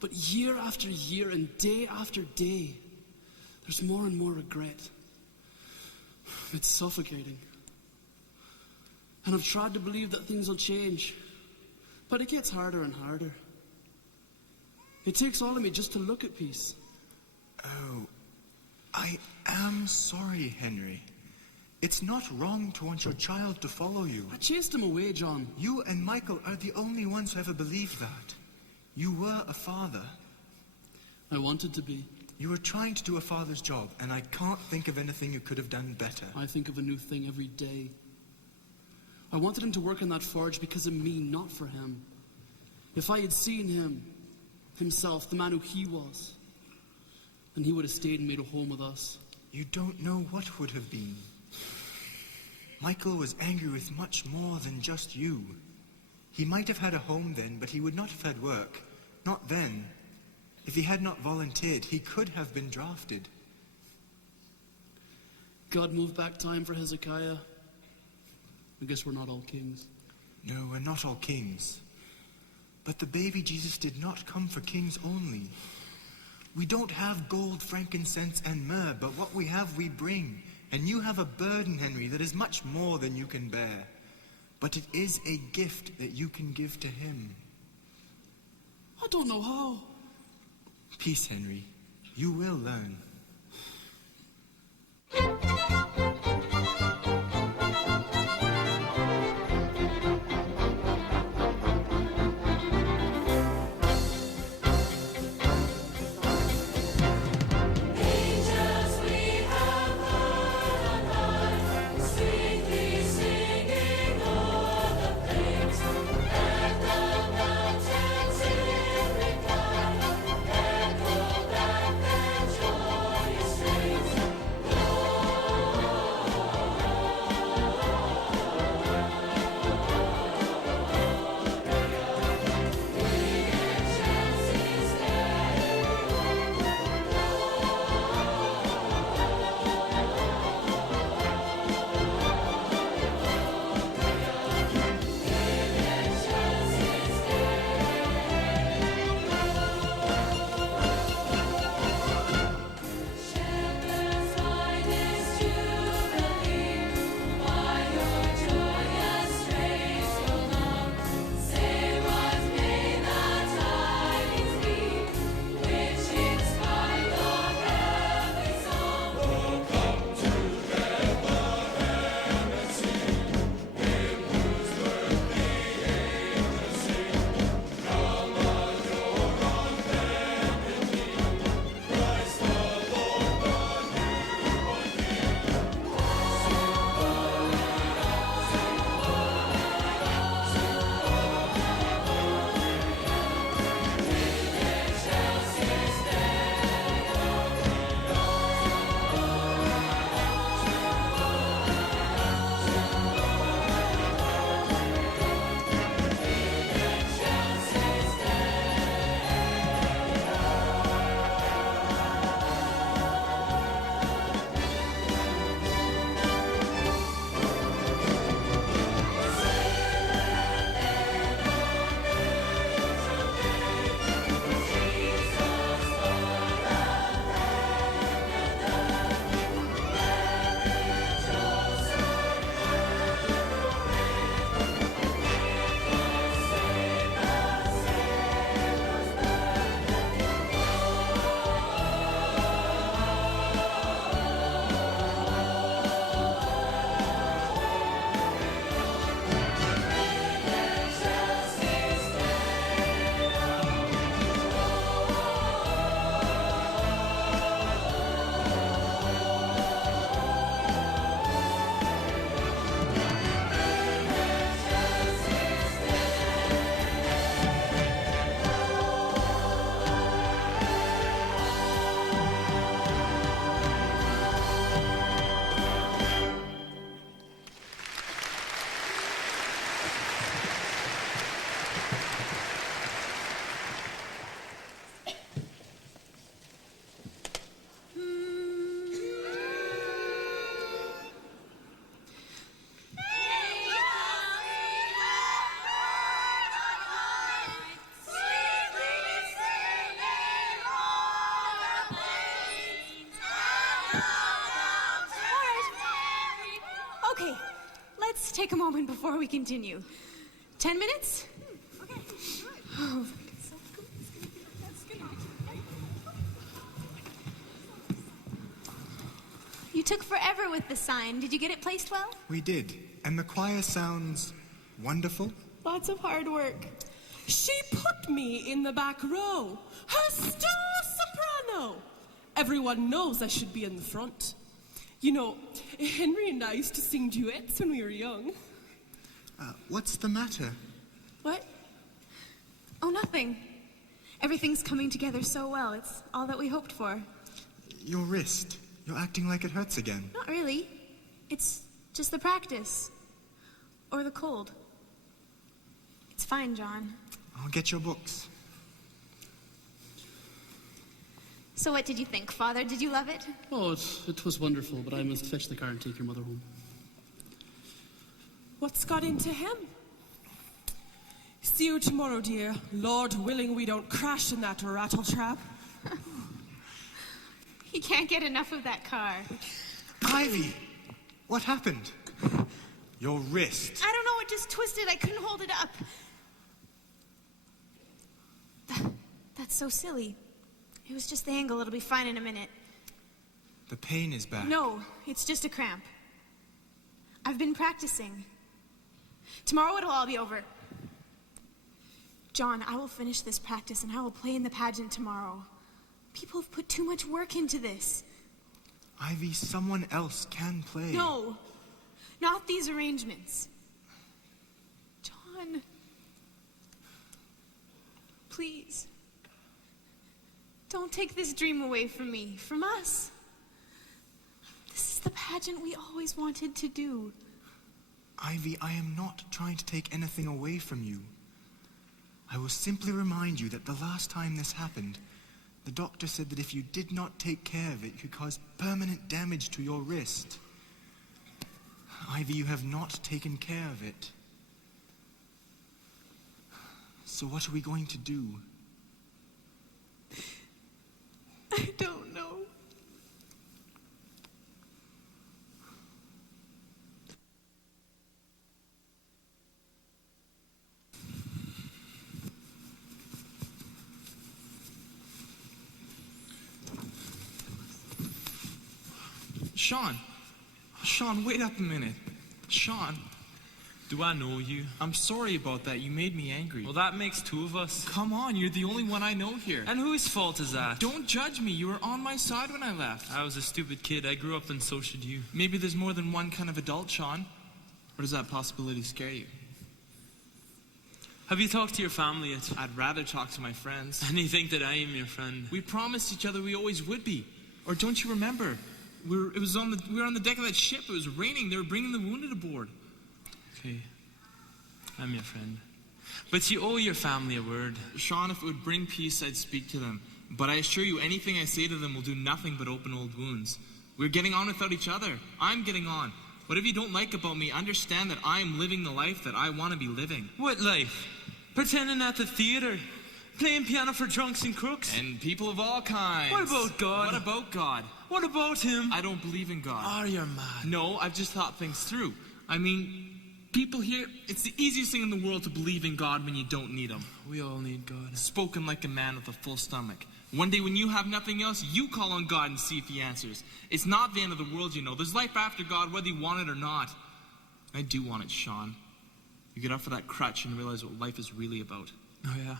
But year after year and day after day, there's more and more regret. It's suffocating. And I've tried to believe that things will change. But it gets harder and harder. It takes all of me just to look at peace. Oh, I am sorry, Henry. It's not wrong to want your child to follow you. I chased him away, John. You and Michael are the only ones who ever believed that. You were a father. I wanted to be. You were trying to do a father's job, and I can't think of anything you could have done better. I think of a new thing every day. I wanted him to work in that forge because of me, not for him. If I had seen him, himself, the man who he was, then he would have stayed and made a home with us. You don't know what would have been. Michael was angry with much more than just you. He might have had a home then, but he would not have had work. Not then. If he had not volunteered, he could have been drafted. God moved back time for Hezekiah. I guess we're not all kings. No, we're not all kings. But the baby Jesus did not come for kings only. We don't have gold, frankincense, and myrrh, but what we have we bring. And you have a burden, Henry, that is much more than you can bear. But it is a gift that you can give to him. I don't know how. Peace, Henry. You will learn. Okay, let's take a moment before we continue. 10 minutes? Okay, oh, you took forever with the sign. Did you get it placed well? We did. And the choir sounds wonderful. Lots of hard work. She put me in the back row. Her star soprano. Everyone knows I should be in the front. You know, Henry and I used to sing duets when we were young. What's the matter? What? Oh, nothing. Everything's coming together so well. It's all that we hoped for. Your wrist. You're acting like it hurts again. Not really. It's just the practice. Or the cold. It's fine, John. I'll get your books. So what did you think, Father? Did you love it? Oh, it was wonderful, but I must fetch the car and take your mother home. What's got into him? See you tomorrow, dear. Lord willing we don't crash in that rattletrap. He can't get enough of that car. Ivy! What happened? Your wrist. I don't know, it just twisted. I couldn't hold it up. That's so silly. It was just the angle. It'll be fine in a minute. The pain is back. No, it's just a cramp. I've been practicing. Tomorrow it'll all be over. John, I will finish this practice and I will play in the pageant tomorrow. People have put too much work into this. Ivy, someone else can play. No, not these arrangements. John, please. Don't take this dream away from me, from us. This is the pageant we always wanted to do. Ivy, I am not trying to take anything away from you. I will simply remind you that the last time this happened, the doctor said that if you did not take care of it, it could cause permanent damage to your wrist. Ivy, you have not taken care of it. So what are we going to do? I don't know. Sean, wait up a minute. Sean. Do I know you? I'm sorry about that. You made me angry. Well, that makes two of us. Come on, you're the only one I know here. And whose fault is that? Don't judge me. You were on my side when I left. I was a stupid kid. I grew up and so should you. Maybe there's more than one kind of adult, Sean. Or does that possibility scare you? Have you talked to your family yet? I'd rather talk to my friends. And you think that I am your friend? We promised each other we always would be. Or don't you remember? We were on the deck of that ship. It was raining. They were bringing the wounded aboard. Okay. I'm your friend. But you owe your family a word. Sean, if it would bring peace, I'd speak to them. But I assure you, anything I say to them will do nothing but open old wounds. We're getting on without each other. I'm getting on. Whatever you don't like about me, understand that I'm living the life that I want to be living. What life? Pretending at the theater? Playing piano for drunks and crooks? And people of all kinds. What about God? What about God? What about him? I don't believe in God. Oh, you're mad. No, I've just thought things through. I mean, people here, it's the easiest thing in the world to believe in God when you don't need him. We all need God. Spoken like a man with a full stomach. One day when you have nothing else, you call on God and see if he answers. It's not the end of the world, you know. There's life after God, whether you want it or not. I do want it, Sean. You get off of that crutch and realize what life is really about. Oh, yeah?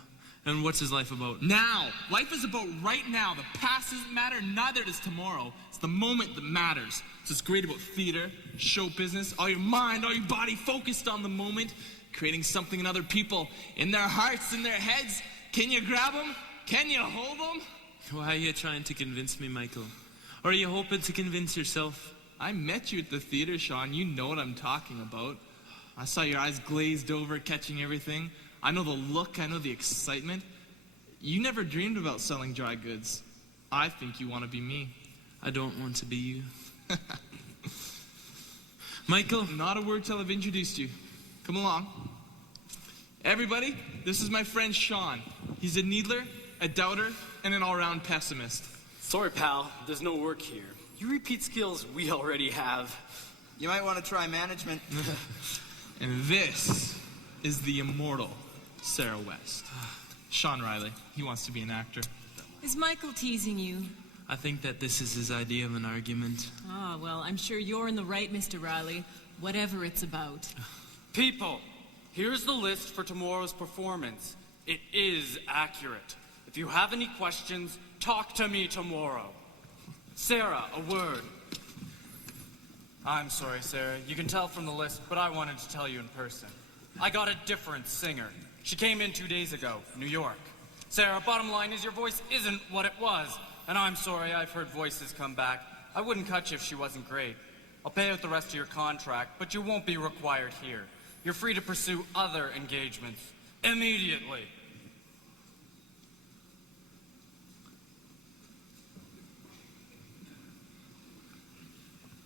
And what's his life about? Now! Life is about right now. The past doesn't matter, neither does tomorrow. It's the moment that matters. So it's great about theater, show business, all your mind, all your body focused on the moment, creating something in other people, in their hearts, in their heads. Can you grab them? Can you hold them? Why are you trying to convince me, Michael? Or are you hoping to convince yourself? I met you at the theater, Sean. You know what I'm talking about. I saw your eyes glazed over, catching everything. I know the look, I know the excitement. You never dreamed about selling dry goods. I think you want to be me. I don't want to be you. Michael? Not a word till I've introduced you. Come along. Everybody, this is my friend Sean. He's a needler, a doubter, and an all-round pessimist. Sorry, pal. There's no work here. You repeat skills we already have. You might want to try management. And this is the immortal Sarah West. Sean Riley, he wants to be an actor. Is Michael teasing you? I think that this is his idea of an argument. Ah, well, I'm sure you're in the right, Mr. Riley. Whatever it's about. People, here's the list for tomorrow's performance. It is accurate. If you have any questions, talk to me tomorrow. Sarah, a word. I'm sorry, Sarah. You can tell from the list, but I wanted to tell you in person. I got a different singer. She came in 2 days ago, New York. Sarah, bottom line is your voice isn't what it was. And I'm sorry, I've heard voices come back. I wouldn't cut you if she wasn't great. I'll pay out the rest of your contract, but you won't be required here. You're free to pursue other engagements immediately.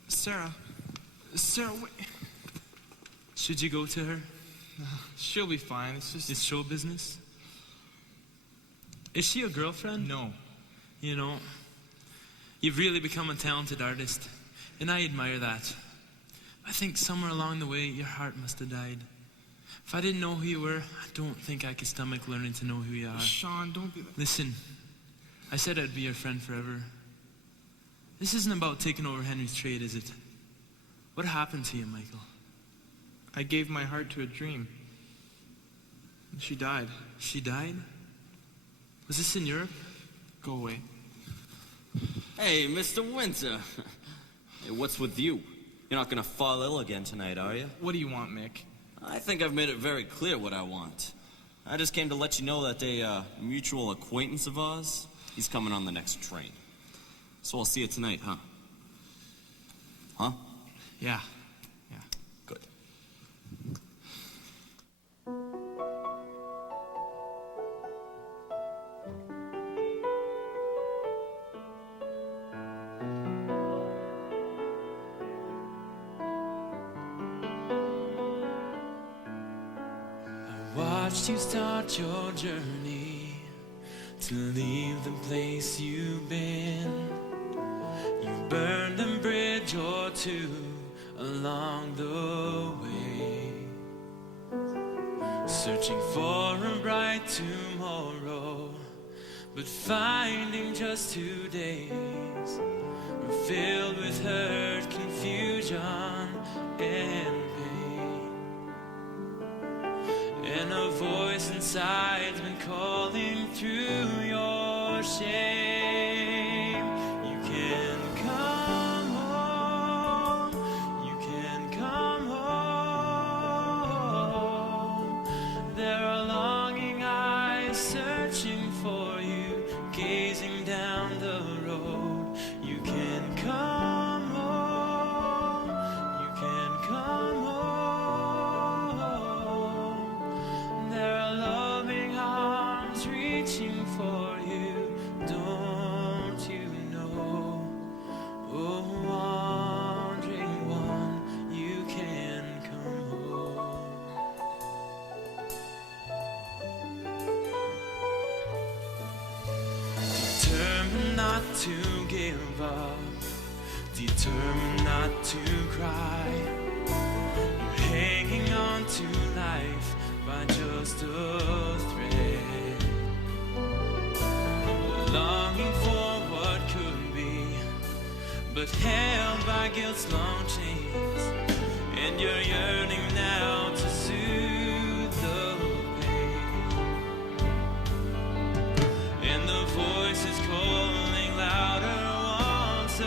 Sarah, wait. Should you go to her? She'll be fine. It's show business. Is she a girlfriend? No. You know, you've really become a talented artist, and I admire that. I think somewhere along the way, your heart must have died. If I didn't know who you were, I don't think I could stomach learning to know who you are. Sean, don't be... Listen, I said I'd be your friend forever. This isn't about taking over Henry's trade, is it? What happened to you, Michael? I gave my heart to a dream. She died. She died? Was this in Europe? Go away. Hey, Mr. Winter. Hey, what's with you? You're not gonna fall ill again tonight, are you? What do you want, Mick? I think I've made it very clear what I want. I just came to let you know that a mutual acquaintance of ours, he's coming on the next train. So I'll see you tonight, huh? Huh? Yeah. Good. Watched you start your journey to leave the place you've been. You burned a bridge or two along the way, searching for a bright tomorrow, but finding just 2 days were filled with hurt, confusion, and and a voice inside's been calling through your shame. You can come home. You can come home. There are longing eyes searching for you, gazing down the road. You can come home. You can come home. Reaching for you, don't you know? Oh, wandering one, you can come home. Determined not to give up, determined not to cry. You're hanging on to life by just a thread, longing for what could be, but held by guilt's long chains, and you're yearning now to soothe the pain, and the voice is calling louder once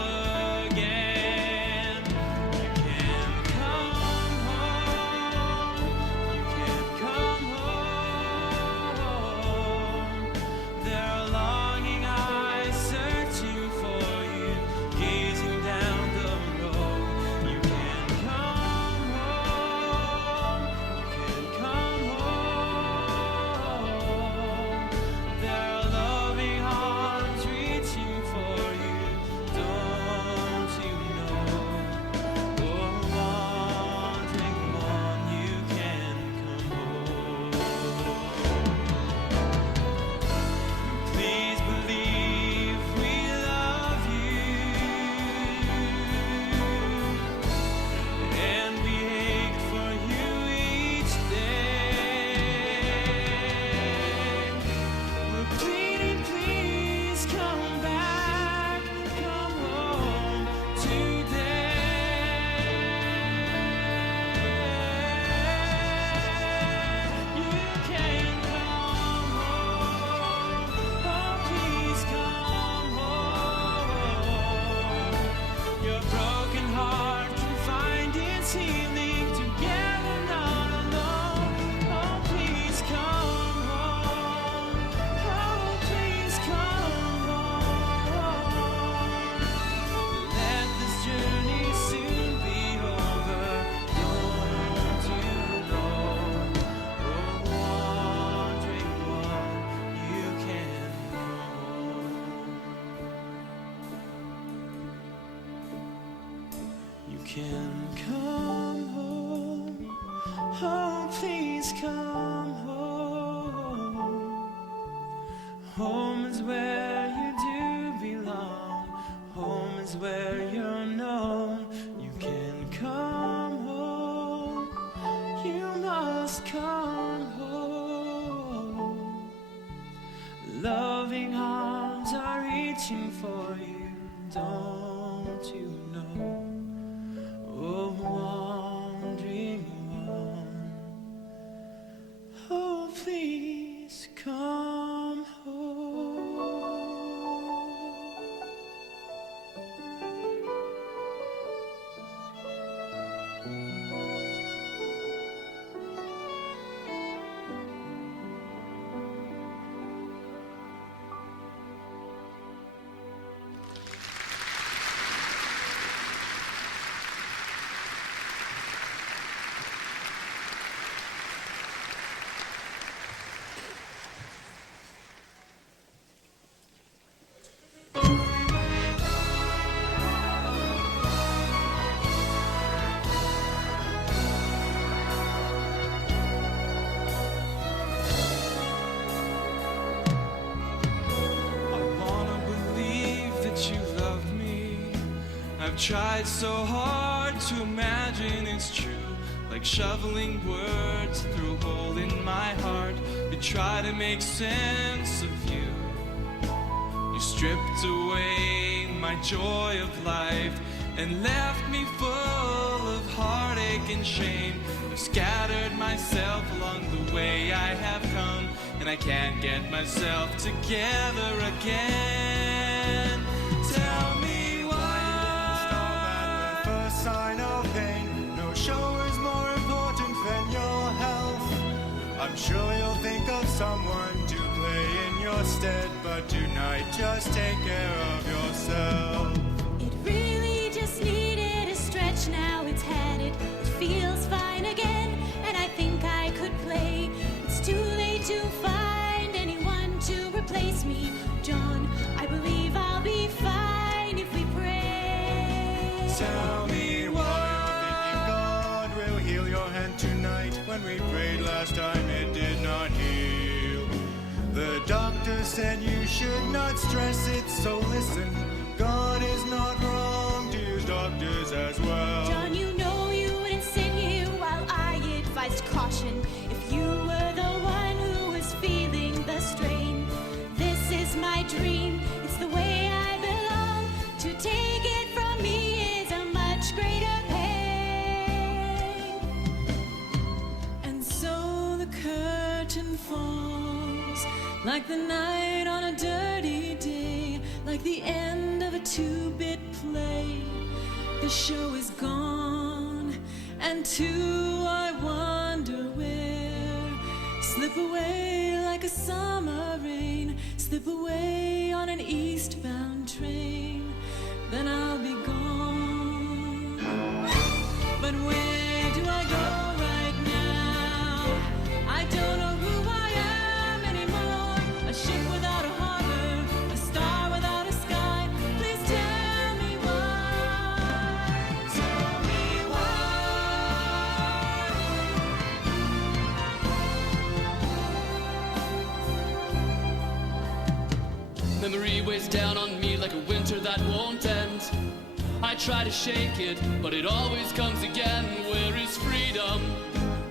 again. You can come home. You can come home. There are longing eyes searching for you, gazing down the road. You can can come home. Oh, please come home. Home is where you do belong. Home is where you're known. You can come home. You must come home. Loving arms are reaching for you. Don't you know? Oh, wandering one. Oh, please come home. I've tried so hard to imagine it's true, like shoveling words through a hole in my heart. You try to make sense of you. You stripped away my joy of life and left me full of heartache and shame. I've scattered myself along the way I have come, and I can't get myself together again. Tell me sign of pain. No show is more important than your health. I'm sure you'll think of someone to play in your stead, but tonight just take care of yourself. It really just needed a stretch, now it's had it. It feels fine again, and I think I could play. It's too late to find anyone to replace me. John, I believe I'll be fine if we pray. Tell me tonight, when we prayed last time, it did not heal. The doctor said you should not stress it, so listen, God is not wrong to use doctors as well. John, you know you wouldn't sit here while I advised caution. If you were the one who was feeling the strain, this is my dream, it's the way I belong. To take it from me is a much greater curtain falls like the night on a dirty day, like the end of a two-bit play. The show is gone, and too I wonder where. Slip away like a summer rain, slip away on an eastbound train, then I'll be gone. But where do I go? I don't know who I am anymore. A ship without a harbor, a star without a sky. Please tell me why. Tell me why. Memory weighs down on me like a winter that won't end. I try to shake it, but it always comes again. Where is freedom?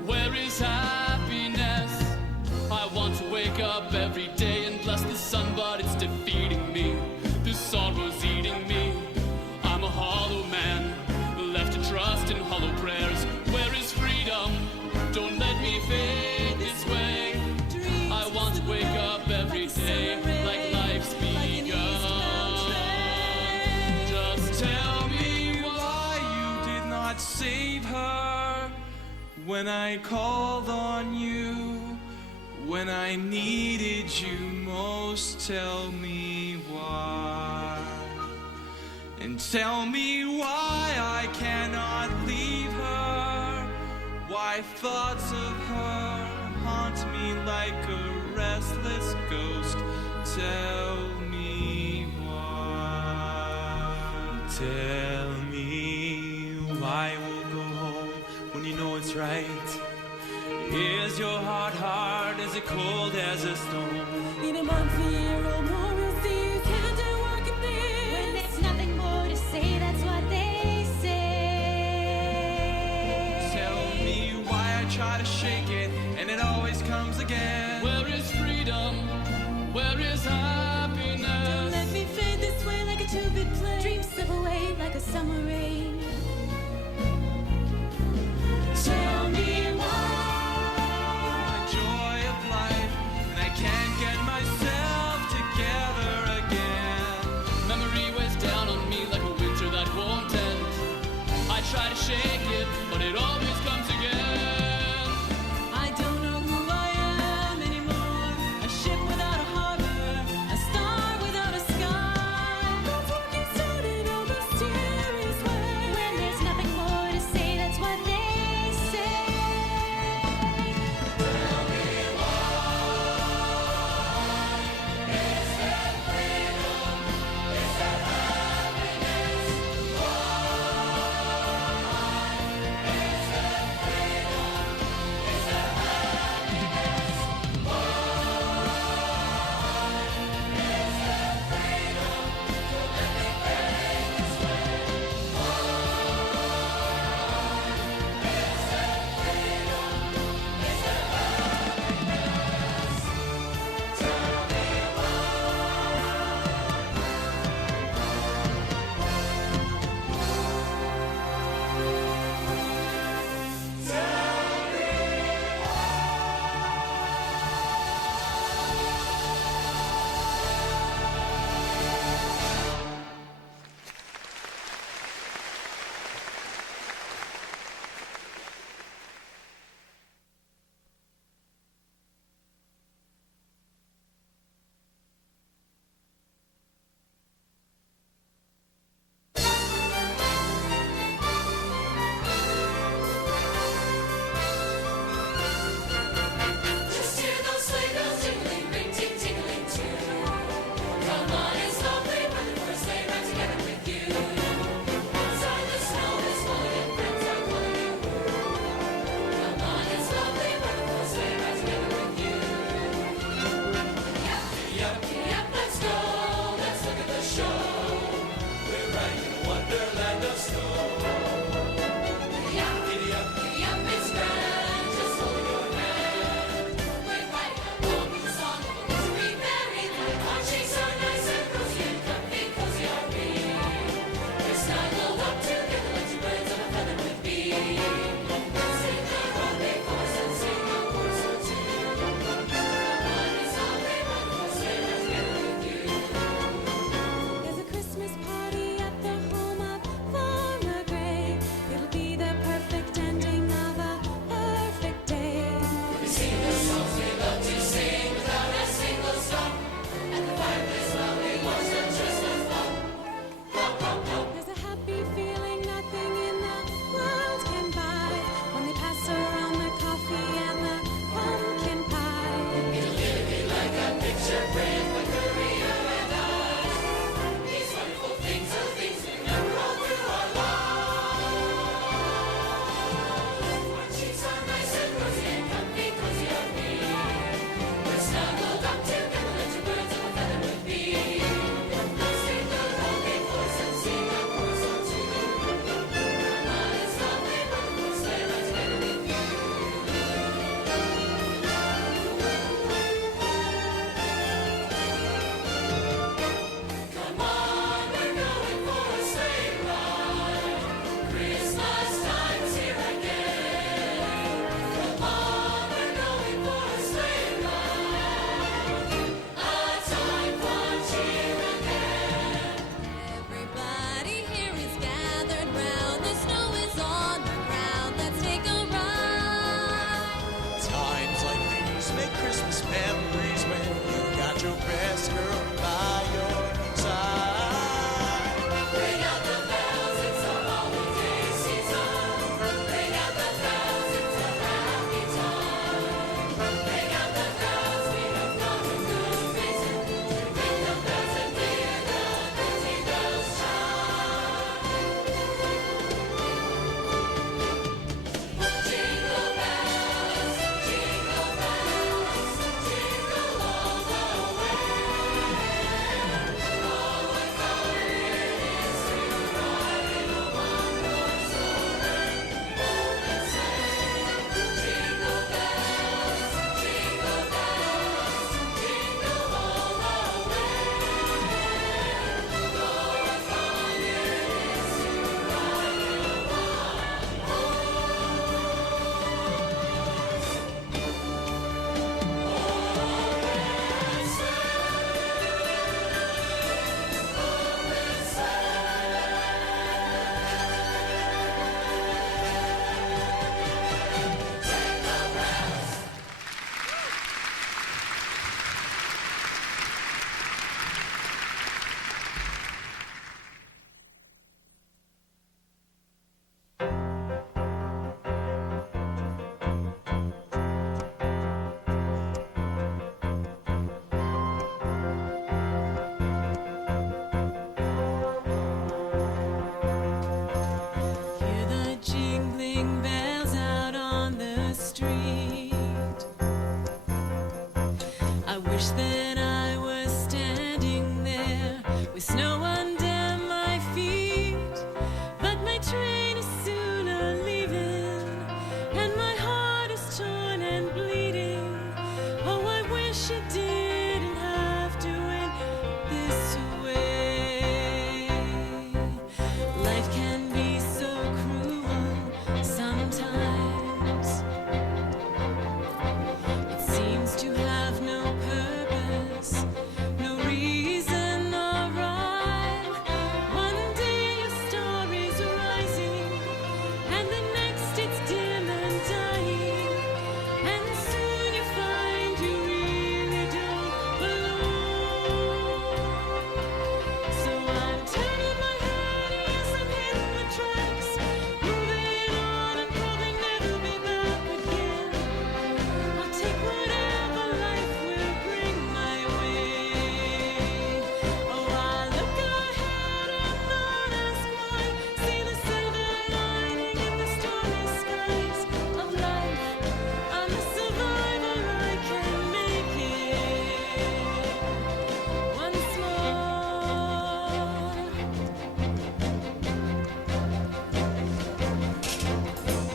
Where is happiness? I want to wake up every day and bless the sun, but it's defeating me. This sorrow's eating me. I'm a hollow man, left to trust in hollow prayers. Where is freedom? Don't let me fade this way. I want to wake up every day like life's begun. Just tell me why you did not save her when I called on you, when I needed you most. Tell me why. And tell me why I cannot leave her, why thoughts of her haunt me like a restless ghost. Tell me why. Tell me why. it's right? Is your heart hard? Is it cold as a stone? In a month, a year or more, we'll see who can do work in this. When there's nothing more to say, that's what they say. Tell me why I try to shake it and it always comes again. Where is freedom? Where is happiness? Don't let me fade this way like a two-bit play. Dreams slip away like a summer rain. Tell me why. The joy of life, and I can't get myself together again. Memory weighs down on me like a winter that won't end. I try to shake it, but it always comes again. I don't know who I am anymore. A ship without a harbor, a star without a sky. That's what gets done in a mysterious way. When there's nothing more to say, that's what they say. Tell me why. Is that freedom? Is that happiness? Just hear those sleigh bells jingling, ring, ting, tingling too. Come on, it's lovely when the first sleigh ride together with you. Outside the snow is falling and friends are calling you. Come on, it's lovely when the first sleigh ride together with you. Yep, yep, yep, let's go. Let's look at the show. We're riding in a wonderland of snow. Yep, yep, yep, it's grand. Just holding your hand. We're riding along with the song of a misery merry land. Our cheeks are nice and rosy and comfy, cozy are we. We're snuggled up together like two birds of a feather would be. We'll sing the rolling chorus and sing a chorus or two. Come on, it's lovely when the first sleigh rides together with you. There's a Christmas party at the home of Farmer Gray. It'll be the perfect ending of a perfect day. We sing the songs we love to sing without a single stop. At the fireplace while we watch the chestnuts pop. Pop, pop, pop. There's a happy feeling nothing in the world can buy when they pass around the coffee and the pumpkin pie. It'll really be like a picture frame with Maria and I. These wonderful things are things we never all through our lives. Our cheeks are nice and rosy and comfy, cozy are we. We're snuggled up together like two birds of a feather would be. We'll sing the rolling chorus and sing a chorus or two. Come on, it's lovely when the first sleigh rides together with you. that I was standing there with snow under my feet. But my train is soon a-leaving, and my heart is torn and bleeding. Oh, I wish it didn't have to end this way. Life can be so cruel sometimes. It seems to have no purpose, no reason or rhyme. One day a star is rising, and the next it's dim and dying. And soon you find you really don't belong. So I'm turning my head, yes, I'm hitting the tracks, moving on and probably never be back again. I'll take whatever life will bring my way. Oh, I look ahead and not ask why. See the silver lining in the stormy skies of life. I'm a survivor, I can make it once more.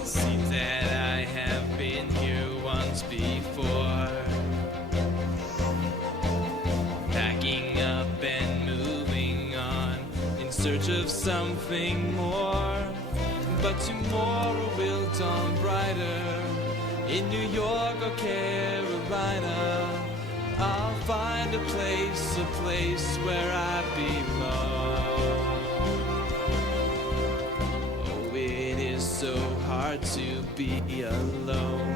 Seems that I have been here once before, packing up and moving on in search of something more. But tomorrow will dawn brighter in New York or Carolina. I'll find a place where I belong. Oh, it is so hard to be alone.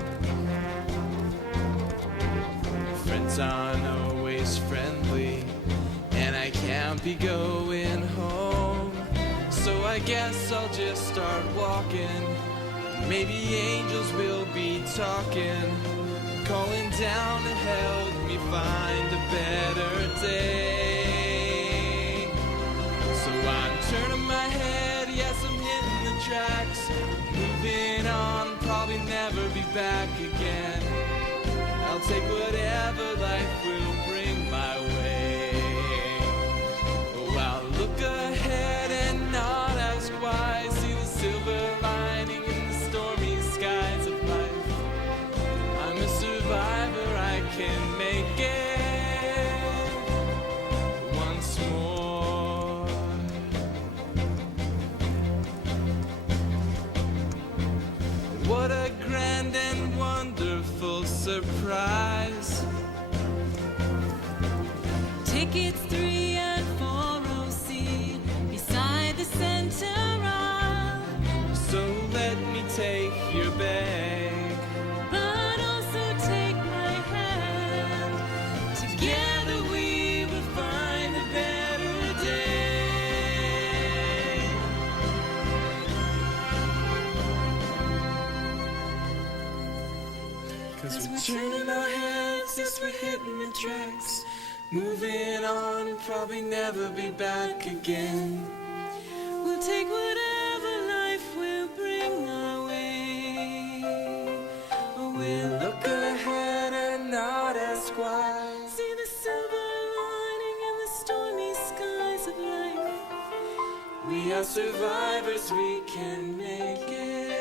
Friends aren't always friendly, and I can't be going home. So I guess I'll just start walking. Maybe angels will be talking, calling down to help me find a better day. So I'm turning my head, yes, I'm hitting the tracks, moving on, probably never be back again. I'll take whatever life will bring my way. Oh, I'll look ahead and not ask why. See the silver lining in the stormy skies of life. I'm a survivor, I can make it once more. What a grand and wonderful surprise. Tickets 3 and 4OC beside the center aisle. So let me take your bag, But also take my hand. Together we will find a better day. 'cause we're turning our heads, yes, we're hitting the tracks, moving on, probably never be back again. We'll take whatever life will bring our way. Oh, we'll Look ahead and not ask why. see the silver lining in the stormy skies of life. We are survivors, we can make it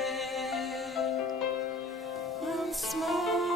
once more.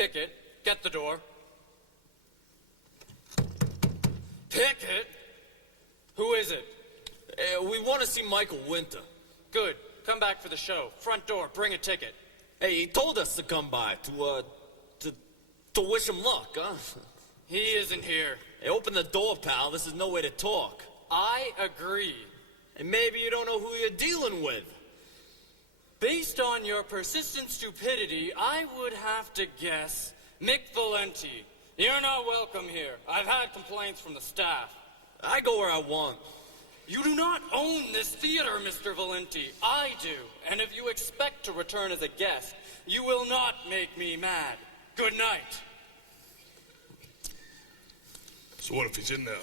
Pickett, get the door. Pickett? Who is it? We want to see Michael Winter. Good. Come back for the show. Front door. Bring a ticket. Hey, he told us to come by to wish him luck, huh? He isn't here. Hey, open the door, pal. This is no way to talk. I agree. And maybe you don't know who you're dealing with. Based on your persistent stupidity, I would have to guess Mick Valenti. You're not welcome here. I've had complaints from the staff. I go where I want. You do not own this theater, Mr. Valenti. I do. And if you expect to return as a guest, you will not make me mad. Good night. So what if he's in there?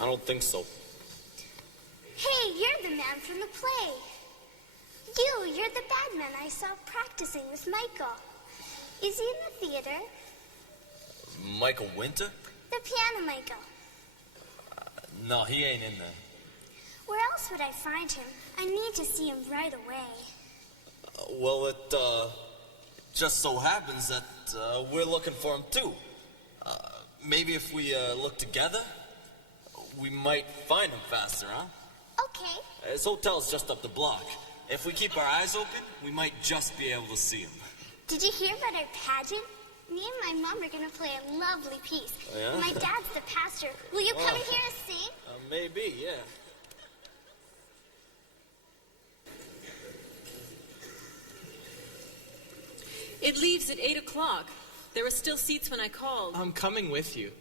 I don't think so. Hey, you're the man from the play. You're the bad man I saw practicing with Michael. Is he in the theater? Michael Winter? The piano Michael. No, he ain't in there. Where else would I find him? I need to see him right away. Well, it just so happens that we're looking for him too. Maybe if we look together, we might find him faster, huh? Okay. His hotel's just up the block. If we keep our eyes open, we might just be able to see him. Did you hear about our pageant? Me and my mom are going to play a lovely piece. Oh, yeah? My dad's the pastor. Will you come and hear us sing? Maybe, yeah. It leaves at 8 o'clock. There were still seats when I called. I'm coming with you.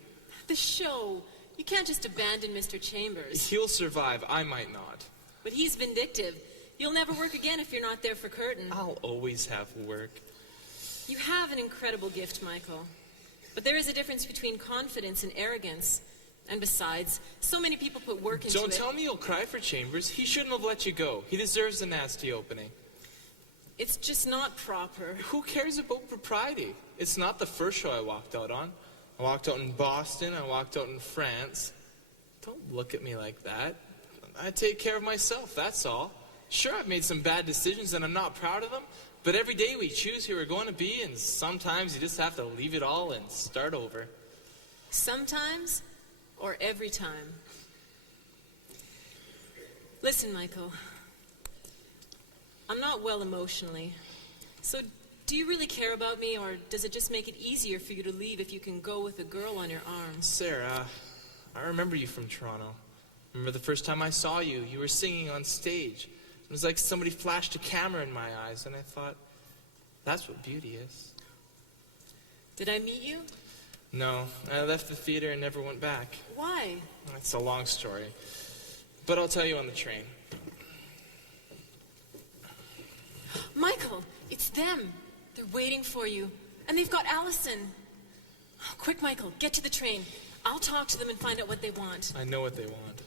The show. You can't just abandon Mr. Chambers. He'll survive. I might not. But he's vindictive. You'll never work again if you're not there for curtain. I'll always have work. You have an incredible gift, Michael. But there is a difference between confidence and arrogance. And besides, so many people put work into it. Don't tell me you'll cry for Chambers. He shouldn't have let you go. He deserves a nasty opening. It's just not proper. Who cares about propriety? It's not the first show I walked out on. I walked out in Boston. I walked out in France. Don't look at me like that. I take care of myself, that's all. Sure, I've made some bad decisions and I'm not proud of them, but every day we choose who we're going to be, and sometimes you just have to leave it all and start over. Sometimes or every time? Listen, Michael. I'm not well emotionally. So do you really care about me, or does it just make it easier for you to leave if you can go with a girl on your arm? Sarah, I remember you from Toronto. Remember the first time I saw you, you were singing on stage. It was like somebody flashed a camera in my eyes, and I thought, that's what beauty is. Did I meet you? No, I left the theater and never went back. Why? It's a long story, but I'll tell you on the train. Michael, it's them. They're waiting for you. And they've got Allison. Quick, Michael, get to the train. I'll talk to them and find out what they want. I know what they want.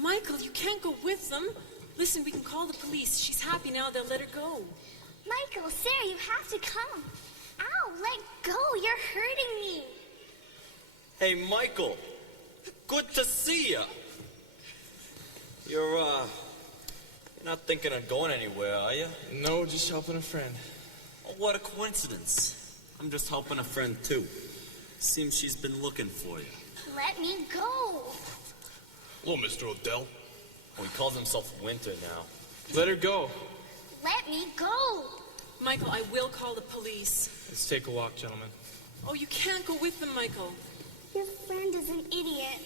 Michael, you can't go with them. Listen, we can call the police. She's happy now. They'll let her go. Michael, Sarah, you have to come. Ow, let go. You're hurting me. Hey, Michael. Good to see you. You're not thinking of going anywhere, are you? No, just helping a friend. Oh, what a coincidence. I'm just helping a friend, too. Seems she's been looking for you. Let me go. Hello, Mr. Odell. Oh, he calls himself Winter now. Let her go. Let me go. Michael, I will call the police. Let's take a walk, gentlemen. Oh, you can't go with them, Michael. Your friend is an idiot.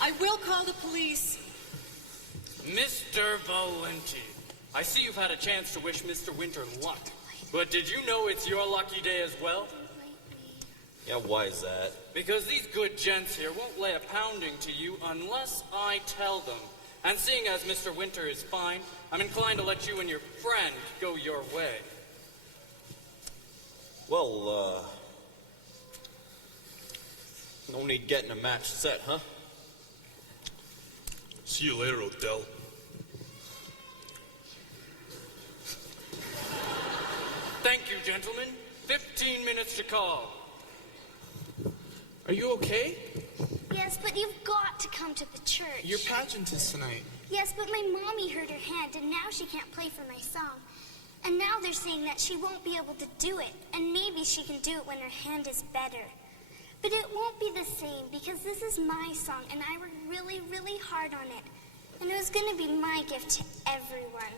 I will call the police. Mr. Valenti, I see you've had a chance to wish Mr. Winter luck. But did you know it's your lucky day as well? Yeah, why is that? Because these good gents here won't lay a pounding to you unless I tell them. And seeing as Mr. Winter is fine, I'm inclined to let you and your friend go your way. Well, no need getting a match set, huh? See you later, Odell. Thank you, gentlemen. 15 minutes to call. Are you okay? Yes, but you've got to come to the church. Your pageant is tonight. Yes, but my mommy hurt her hand, and now she can't play for my song. And now they're saying that she won't be able to do it, and maybe she can do it when her hand is better. But it won't be the same, because this is my song, and I worked really, really hard on it. And it was going to be my gift to everyone.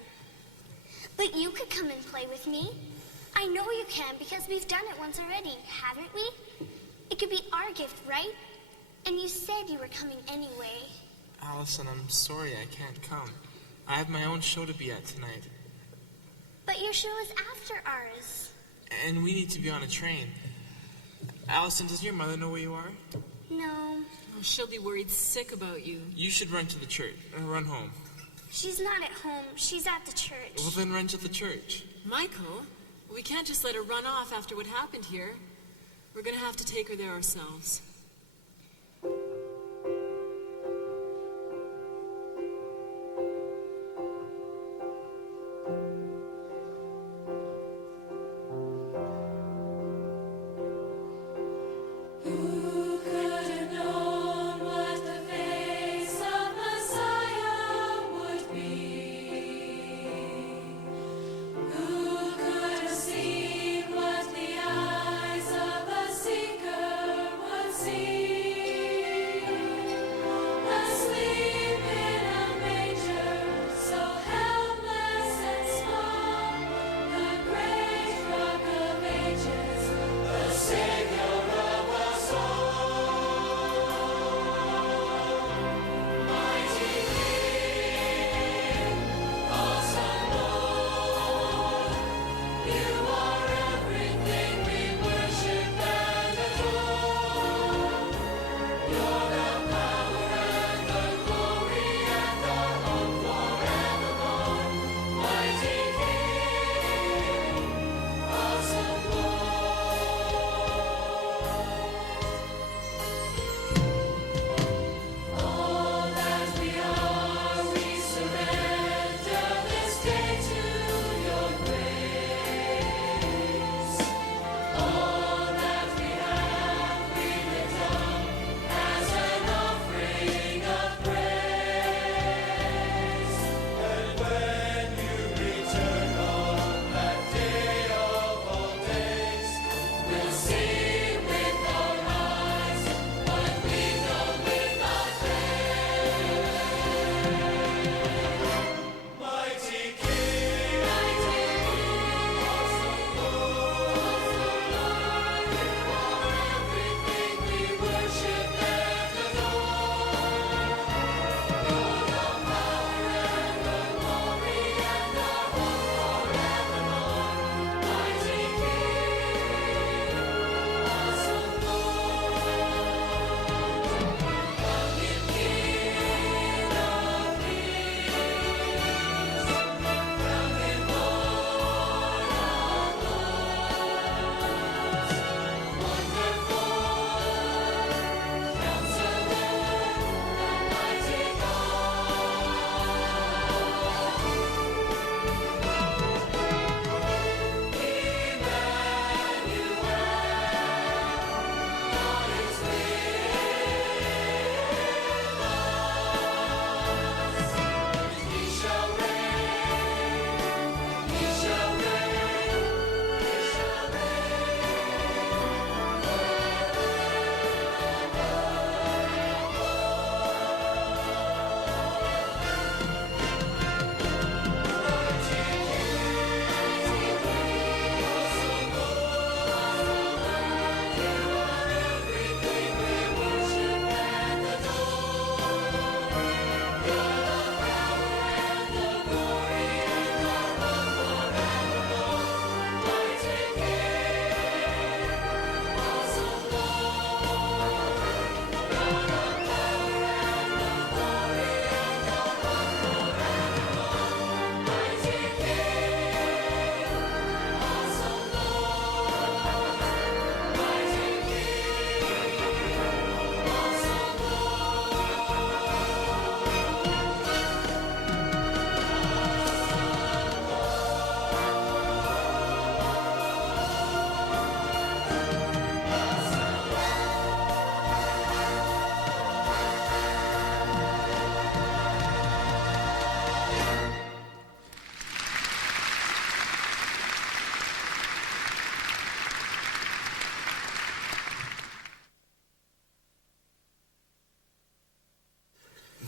But you could come and play with me. I know you can, because we've done it once already, haven't we? It could be our gift, right? And you said you were coming anyway. Allison, I'm sorry I can't come. I have my own show to be at tonight. But your show is after ours. And we need to be on a train. Allison, does your mother know where you are? No. Oh, she'll be worried sick about you. You should run to the church and run home. She's not at home. She's at the church. Well, then run to the church. Michael, we can't just let her run off after what happened here. We're going to have to take her there ourselves. What the eyes of a seeker would see.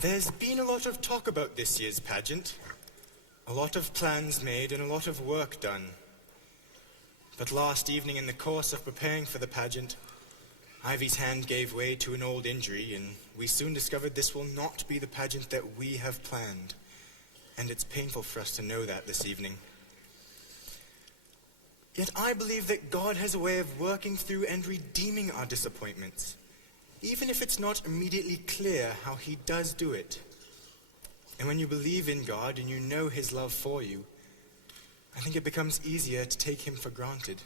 There's been a lot of talk about this year's pageant. A lot of plans made and a lot of work done. But last evening, in the course of preparing for the pageant, Ivy's hand gave way to an old injury, and we soon discovered this will not be the pageant that we have planned. And it's painful for us to know that this evening. Yet I believe that God has a way of working through and redeeming our disappointments, even if it's not immediately clear how he does do it. And when you believe in God and you know his love for you, I think it becomes easier to take him for granted.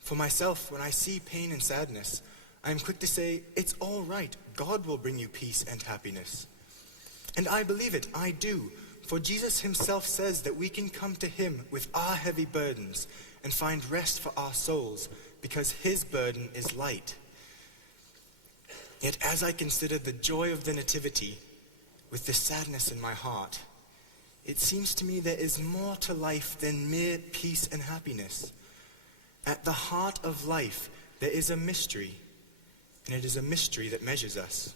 For myself, when I see pain and sadness, I am quick to say, it's all right. God will bring you peace and happiness. And I believe it, I do. For Jesus himself says that we can come to him with our heavy burdens and find rest for our souls, because his burden is light. Yet as I consider the joy of the Nativity, with the sadness in my heart, it seems to me there is more to life than mere peace and happiness. At the heart of life, there is a mystery, and it is a mystery that measures us.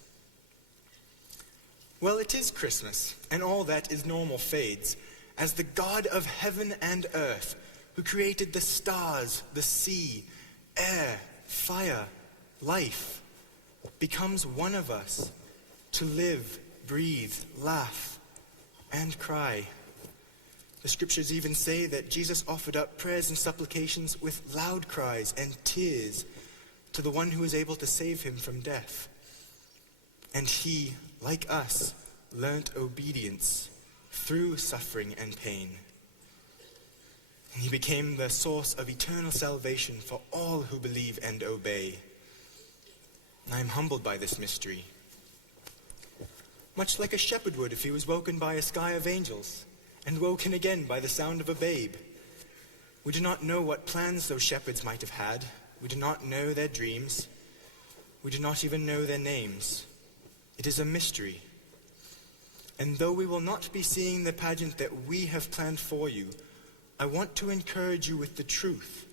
Well, it is Christmas, and all that is normal fades, as the God of heaven and earth, who created the stars, the sea, air, fire, life, becomes one of us to live, breathe, laugh, and cry. The scriptures even say that Jesus offered up prayers and supplications with loud cries and tears to the one who is able to save him from death. And he, like us, learnt obedience through suffering and pain. And he became the source of eternal salvation for all who believe and obey. I am humbled by this mystery, much like a shepherd would if he was woken by a sky of angels, and woken again by the sound of a babe. We do not know what plans those shepherds might have had. We do not know their dreams. We do not even know their names. It is a mystery. And though we will not be seeing the pageant that we have planned for you, I want to encourage you with the truth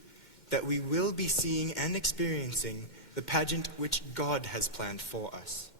that we will be seeing and experiencing the pageant which God has planned for us.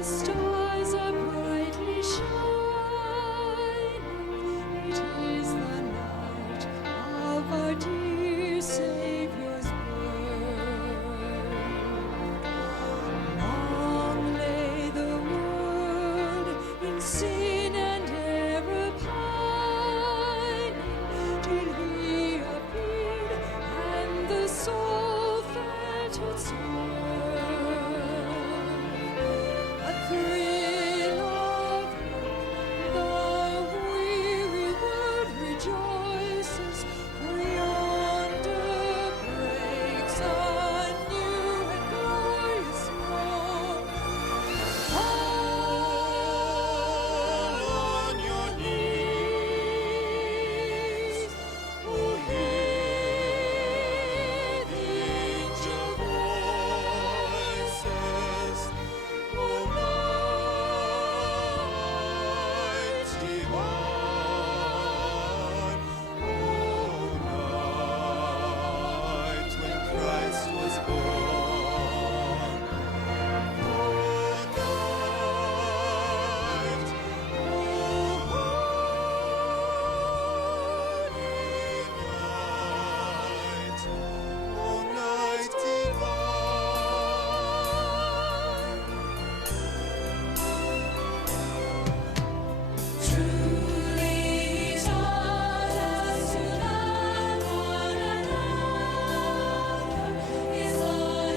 the stars are brightly shining. It is the night of our dear Savior's birth. Long lay the world in sin and error pining, till He appeared and the soul felt its worth. A thrill of hope, the weary world rejoices, for yonder breaks a new and glorious morn. Fall on your knees, oh, hear the angel voices, oh, night divine, oh, night when Christ was born, oh, night, oh, night divine. Truly taught us to love one another is all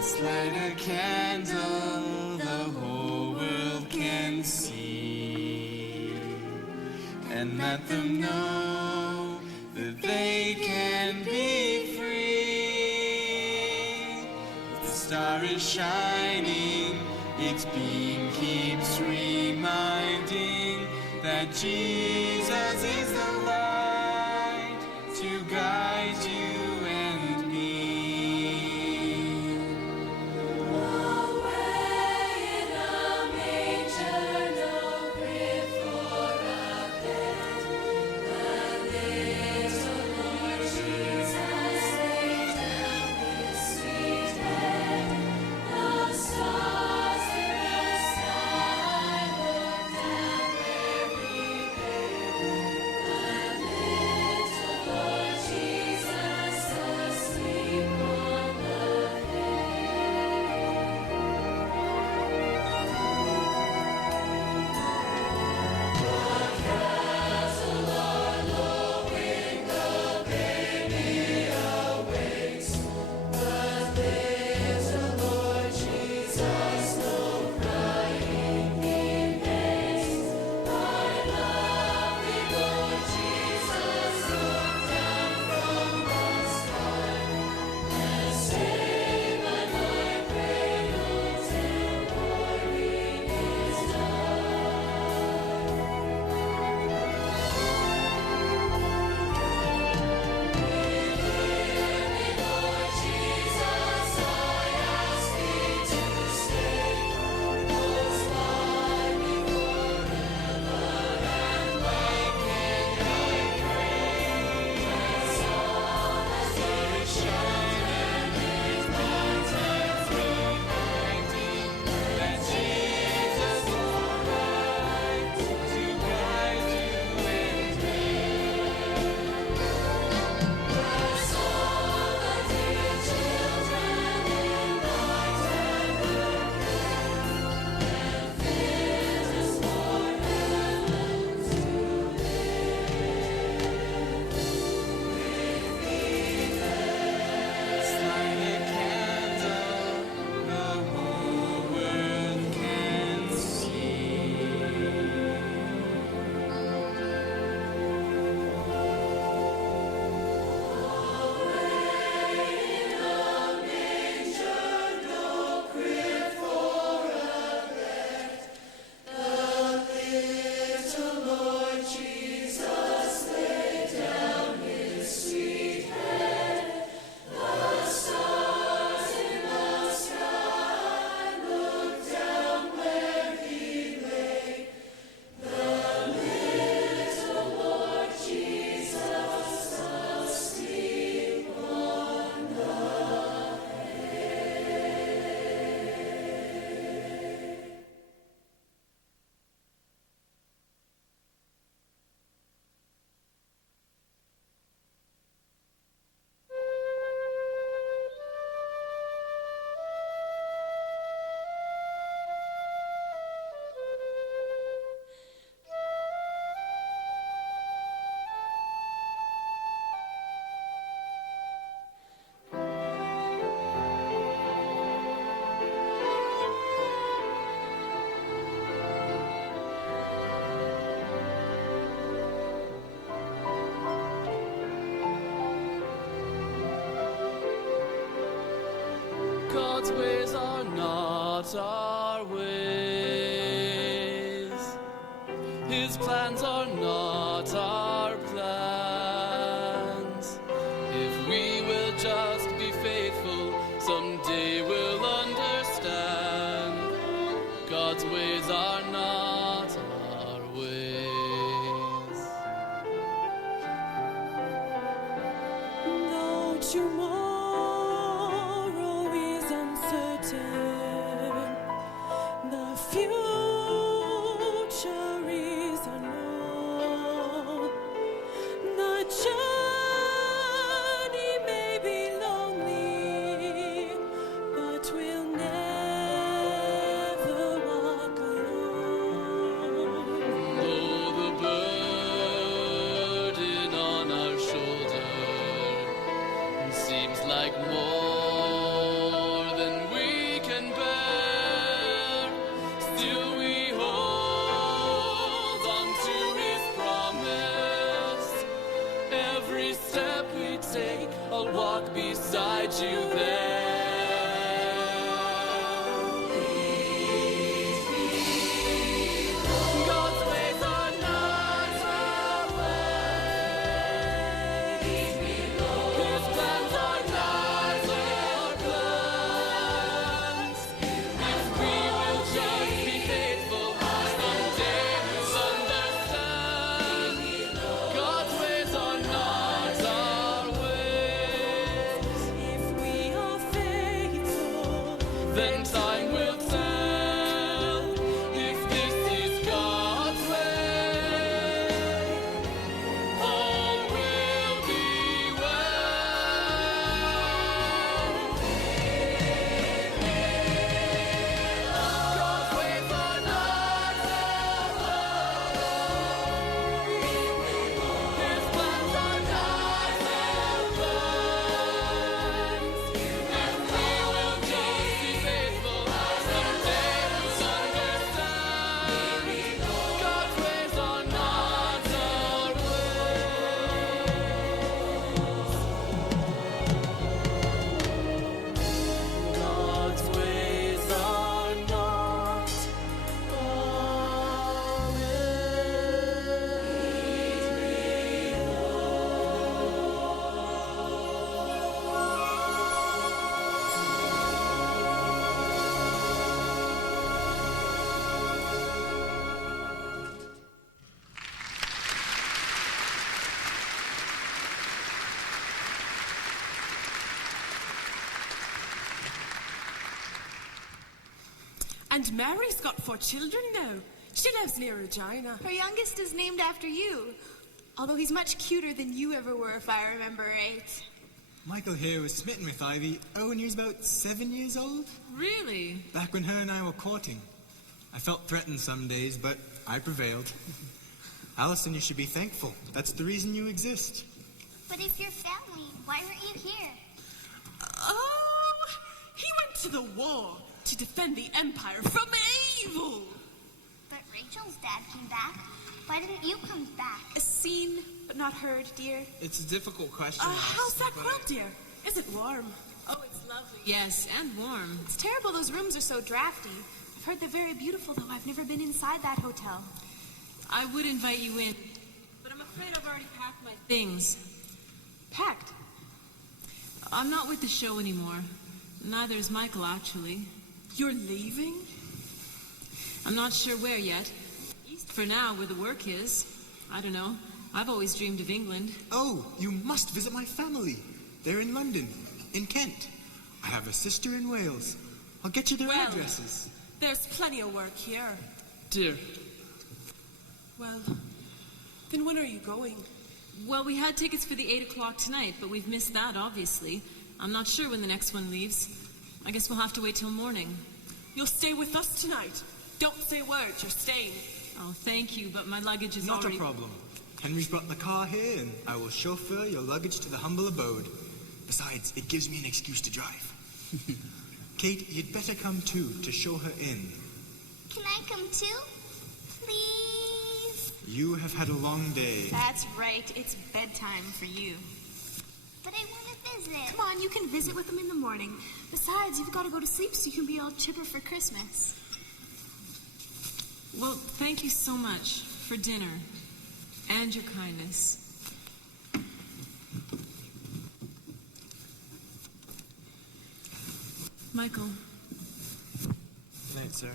Let's light a candle the whole world can see, and let them know that they can be free. The star is shining, its beam keeps reminding that Jesus is the light to guide you and me. Away in a manger, no crib for a bed, the little Lord Jesus laid down his sweet head. The stars in the sky look down where he lay. The little Lord Jesus asleep on the castle o'erlooking the baby awakes. The little Lord Jesus, no crying he makes. My lovely Lord Jesus, look down from the sky and stay by my cradle till morning is Lord Jesus, I ask thee to stay close by me forever, and like any rain, as long as there is shining in light and reminding that Jesus is right to guide you and me. Bless all the dear children in light and good and fit us for heaven to Let's light a candle the whole world can see. little Lord Jesus laid down his sweet head. The stars in the sky looked down where he lay. The little Lord Jesus asleep on the God's ways are not our ways. His plans are not our plans. If we will just be faithful, someday we'll understand. God's ways are not our ways. Though tomorrow is uncertain, I'll walk beside you there. God's ways are not our ways. His plans are not our plans. If we will just be faithful, someday we'll understand. God's ways are not our ways. If we are faithful, then time will tell. If this is God's way, all will be well. God's ways are not our ways. His plans are not our plans. If we will just be faithful, someday we'll understand. God's ways are not our ways. God's ways are not And Mary's got 4 children now. She lives near Regina. Her youngest is named after you. Although he's much cuter than you ever were, if I remember right. Michael here was smitten with Ivy when he was about 7 years old. Really? Back when her and I were courting. I felt threatened some days, but I prevailed. Allison, you should be thankful. That's the reason you exist. But if you're family, why aren't you here? Oh, he went to the war to defend the Empire from evil. But Rachel's dad came back. Why didn't you come back? Seen, but not heard, dear. It's a difficult question. How's that but quilt, dear? Is it warm? Oh, it's lovely. Yes, and warm. It's terrible those rooms are so drafty. I've heard they're very beautiful, though I've never been inside that hotel. I would invite you in, but I'm afraid I've already packed my things. Packed? I'm not with the show anymore. Neither is Michael, actually. You're leaving? I'm not sure where yet. East for now, where the work is. I don't know. I've always dreamed of England. Oh, you must visit my family. They're in London, in Kent. I have a sister in Wales. I'll get you their addresses. There's plenty of work here. Dear, Well, then when are you going? Well, we had tickets for the 8 o'clock tonight, but we've missed that, obviously. I'm not sure when the next one leaves. I guess we'll have to wait till morning. You'll stay with us tonight. Don't say a word, you're staying. Oh, thank you, but my luggage is Not already... a problem. Henry's brought the car here, and I will chauffeur your luggage to the humble abode. Besides, it gives me an excuse to drive. Kate, you'd better come too, to show her in. Can I come too? Please? You have had a long day. That's right. It's bedtime for you. But I want to visit. Come on, you can visit with them in the morning. Besides, you've got to go to sleep so you can be all chipper for Christmas. Well, thank you so much for dinner and your kindness. Michael. Good night, Sarah.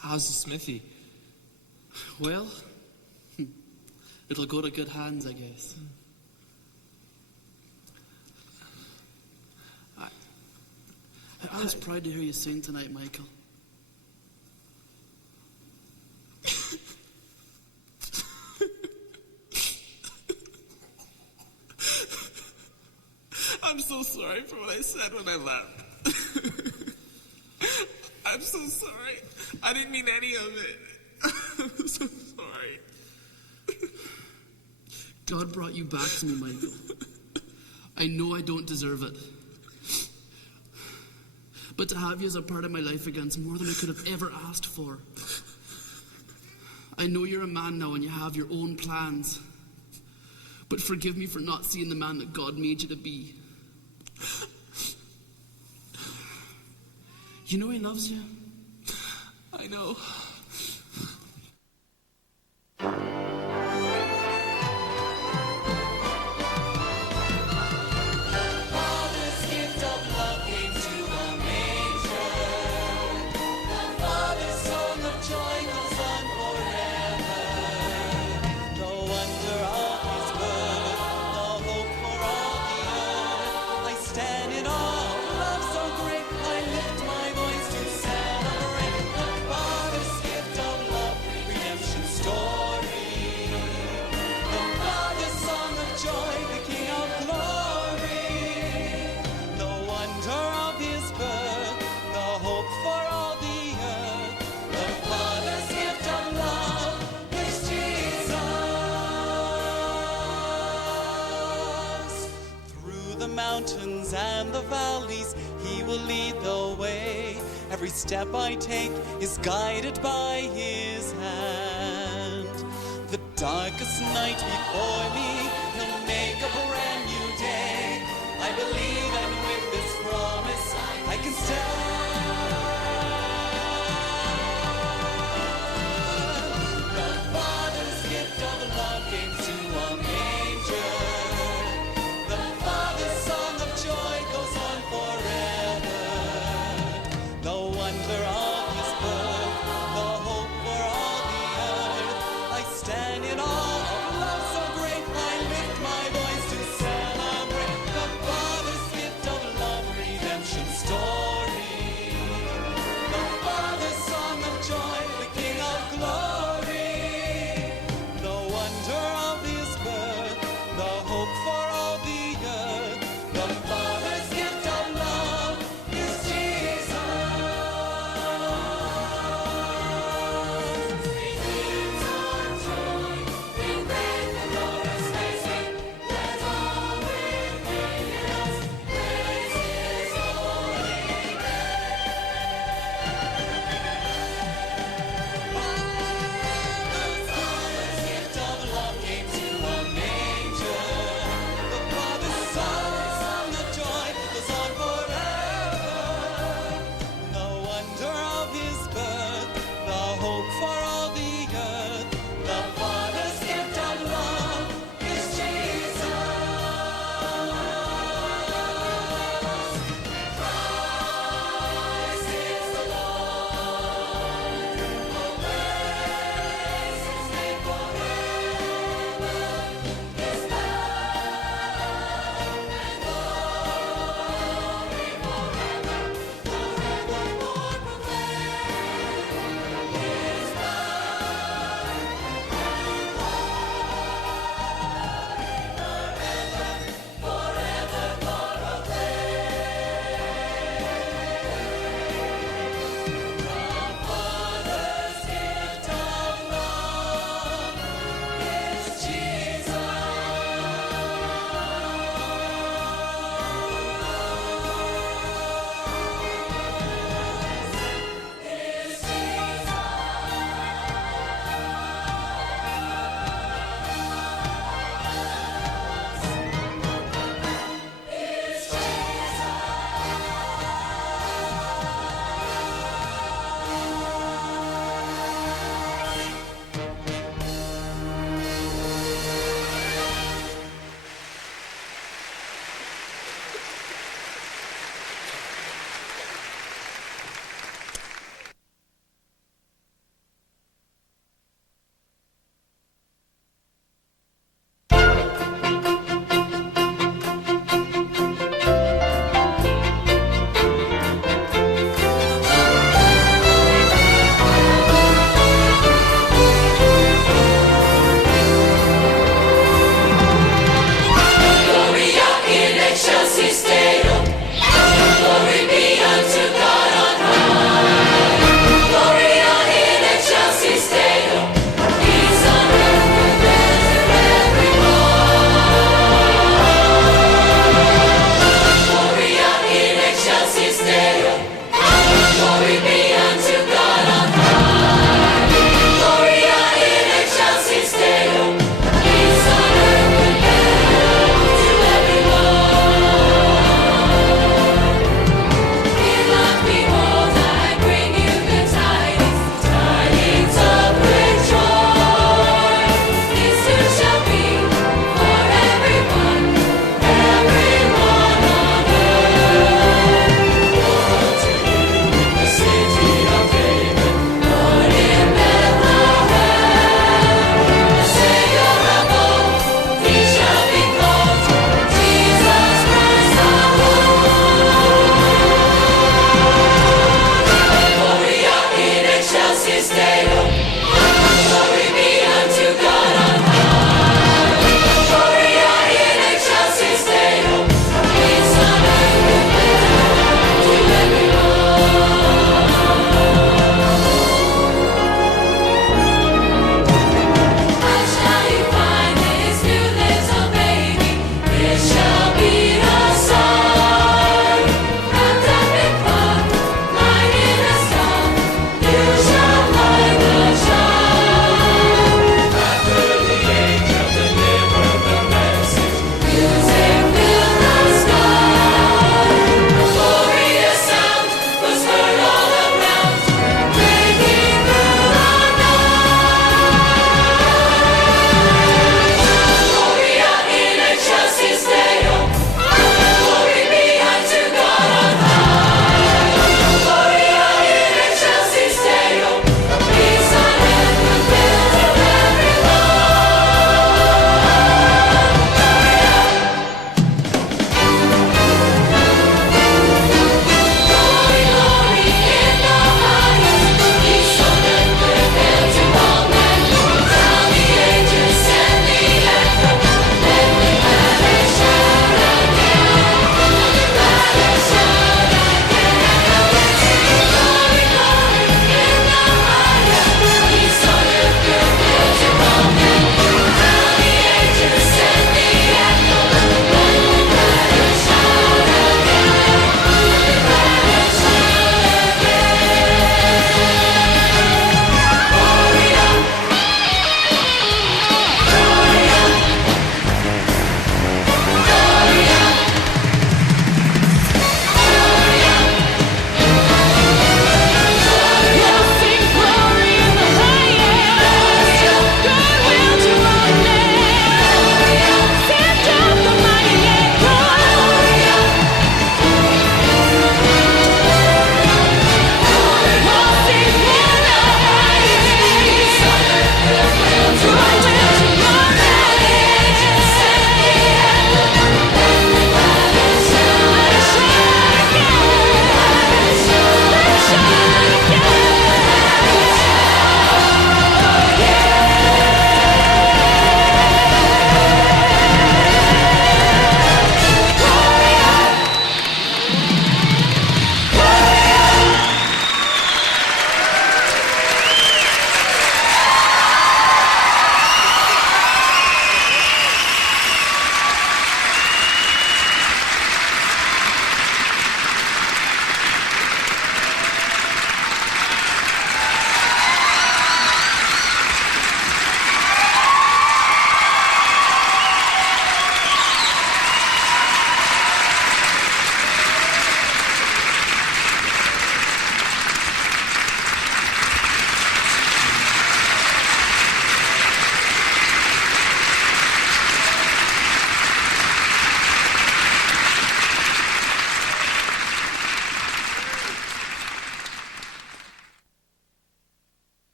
How's the smithy? Well, it'll go to good hands, I guess. I was proud to hear you sing tonight, Michael. I'm so sorry for what I said when I left. I'm so sorry. I didn't mean any of it. I'm so sorry. God brought you back to me, Michael. I know I don't deserve it. But to have you as a part of my life again is more than I could have ever asked for. I know you're a man now and you have your own plans. But forgive me for not seeing the man that God made you to be. You know he loves you. I know. Mountains and the valleys, he will lead the way. Every step I take is guided by his hand. The darkest night before me, he'll make a brand new day. I believe, and with this promise I can stand. The Father's gift of love came to us.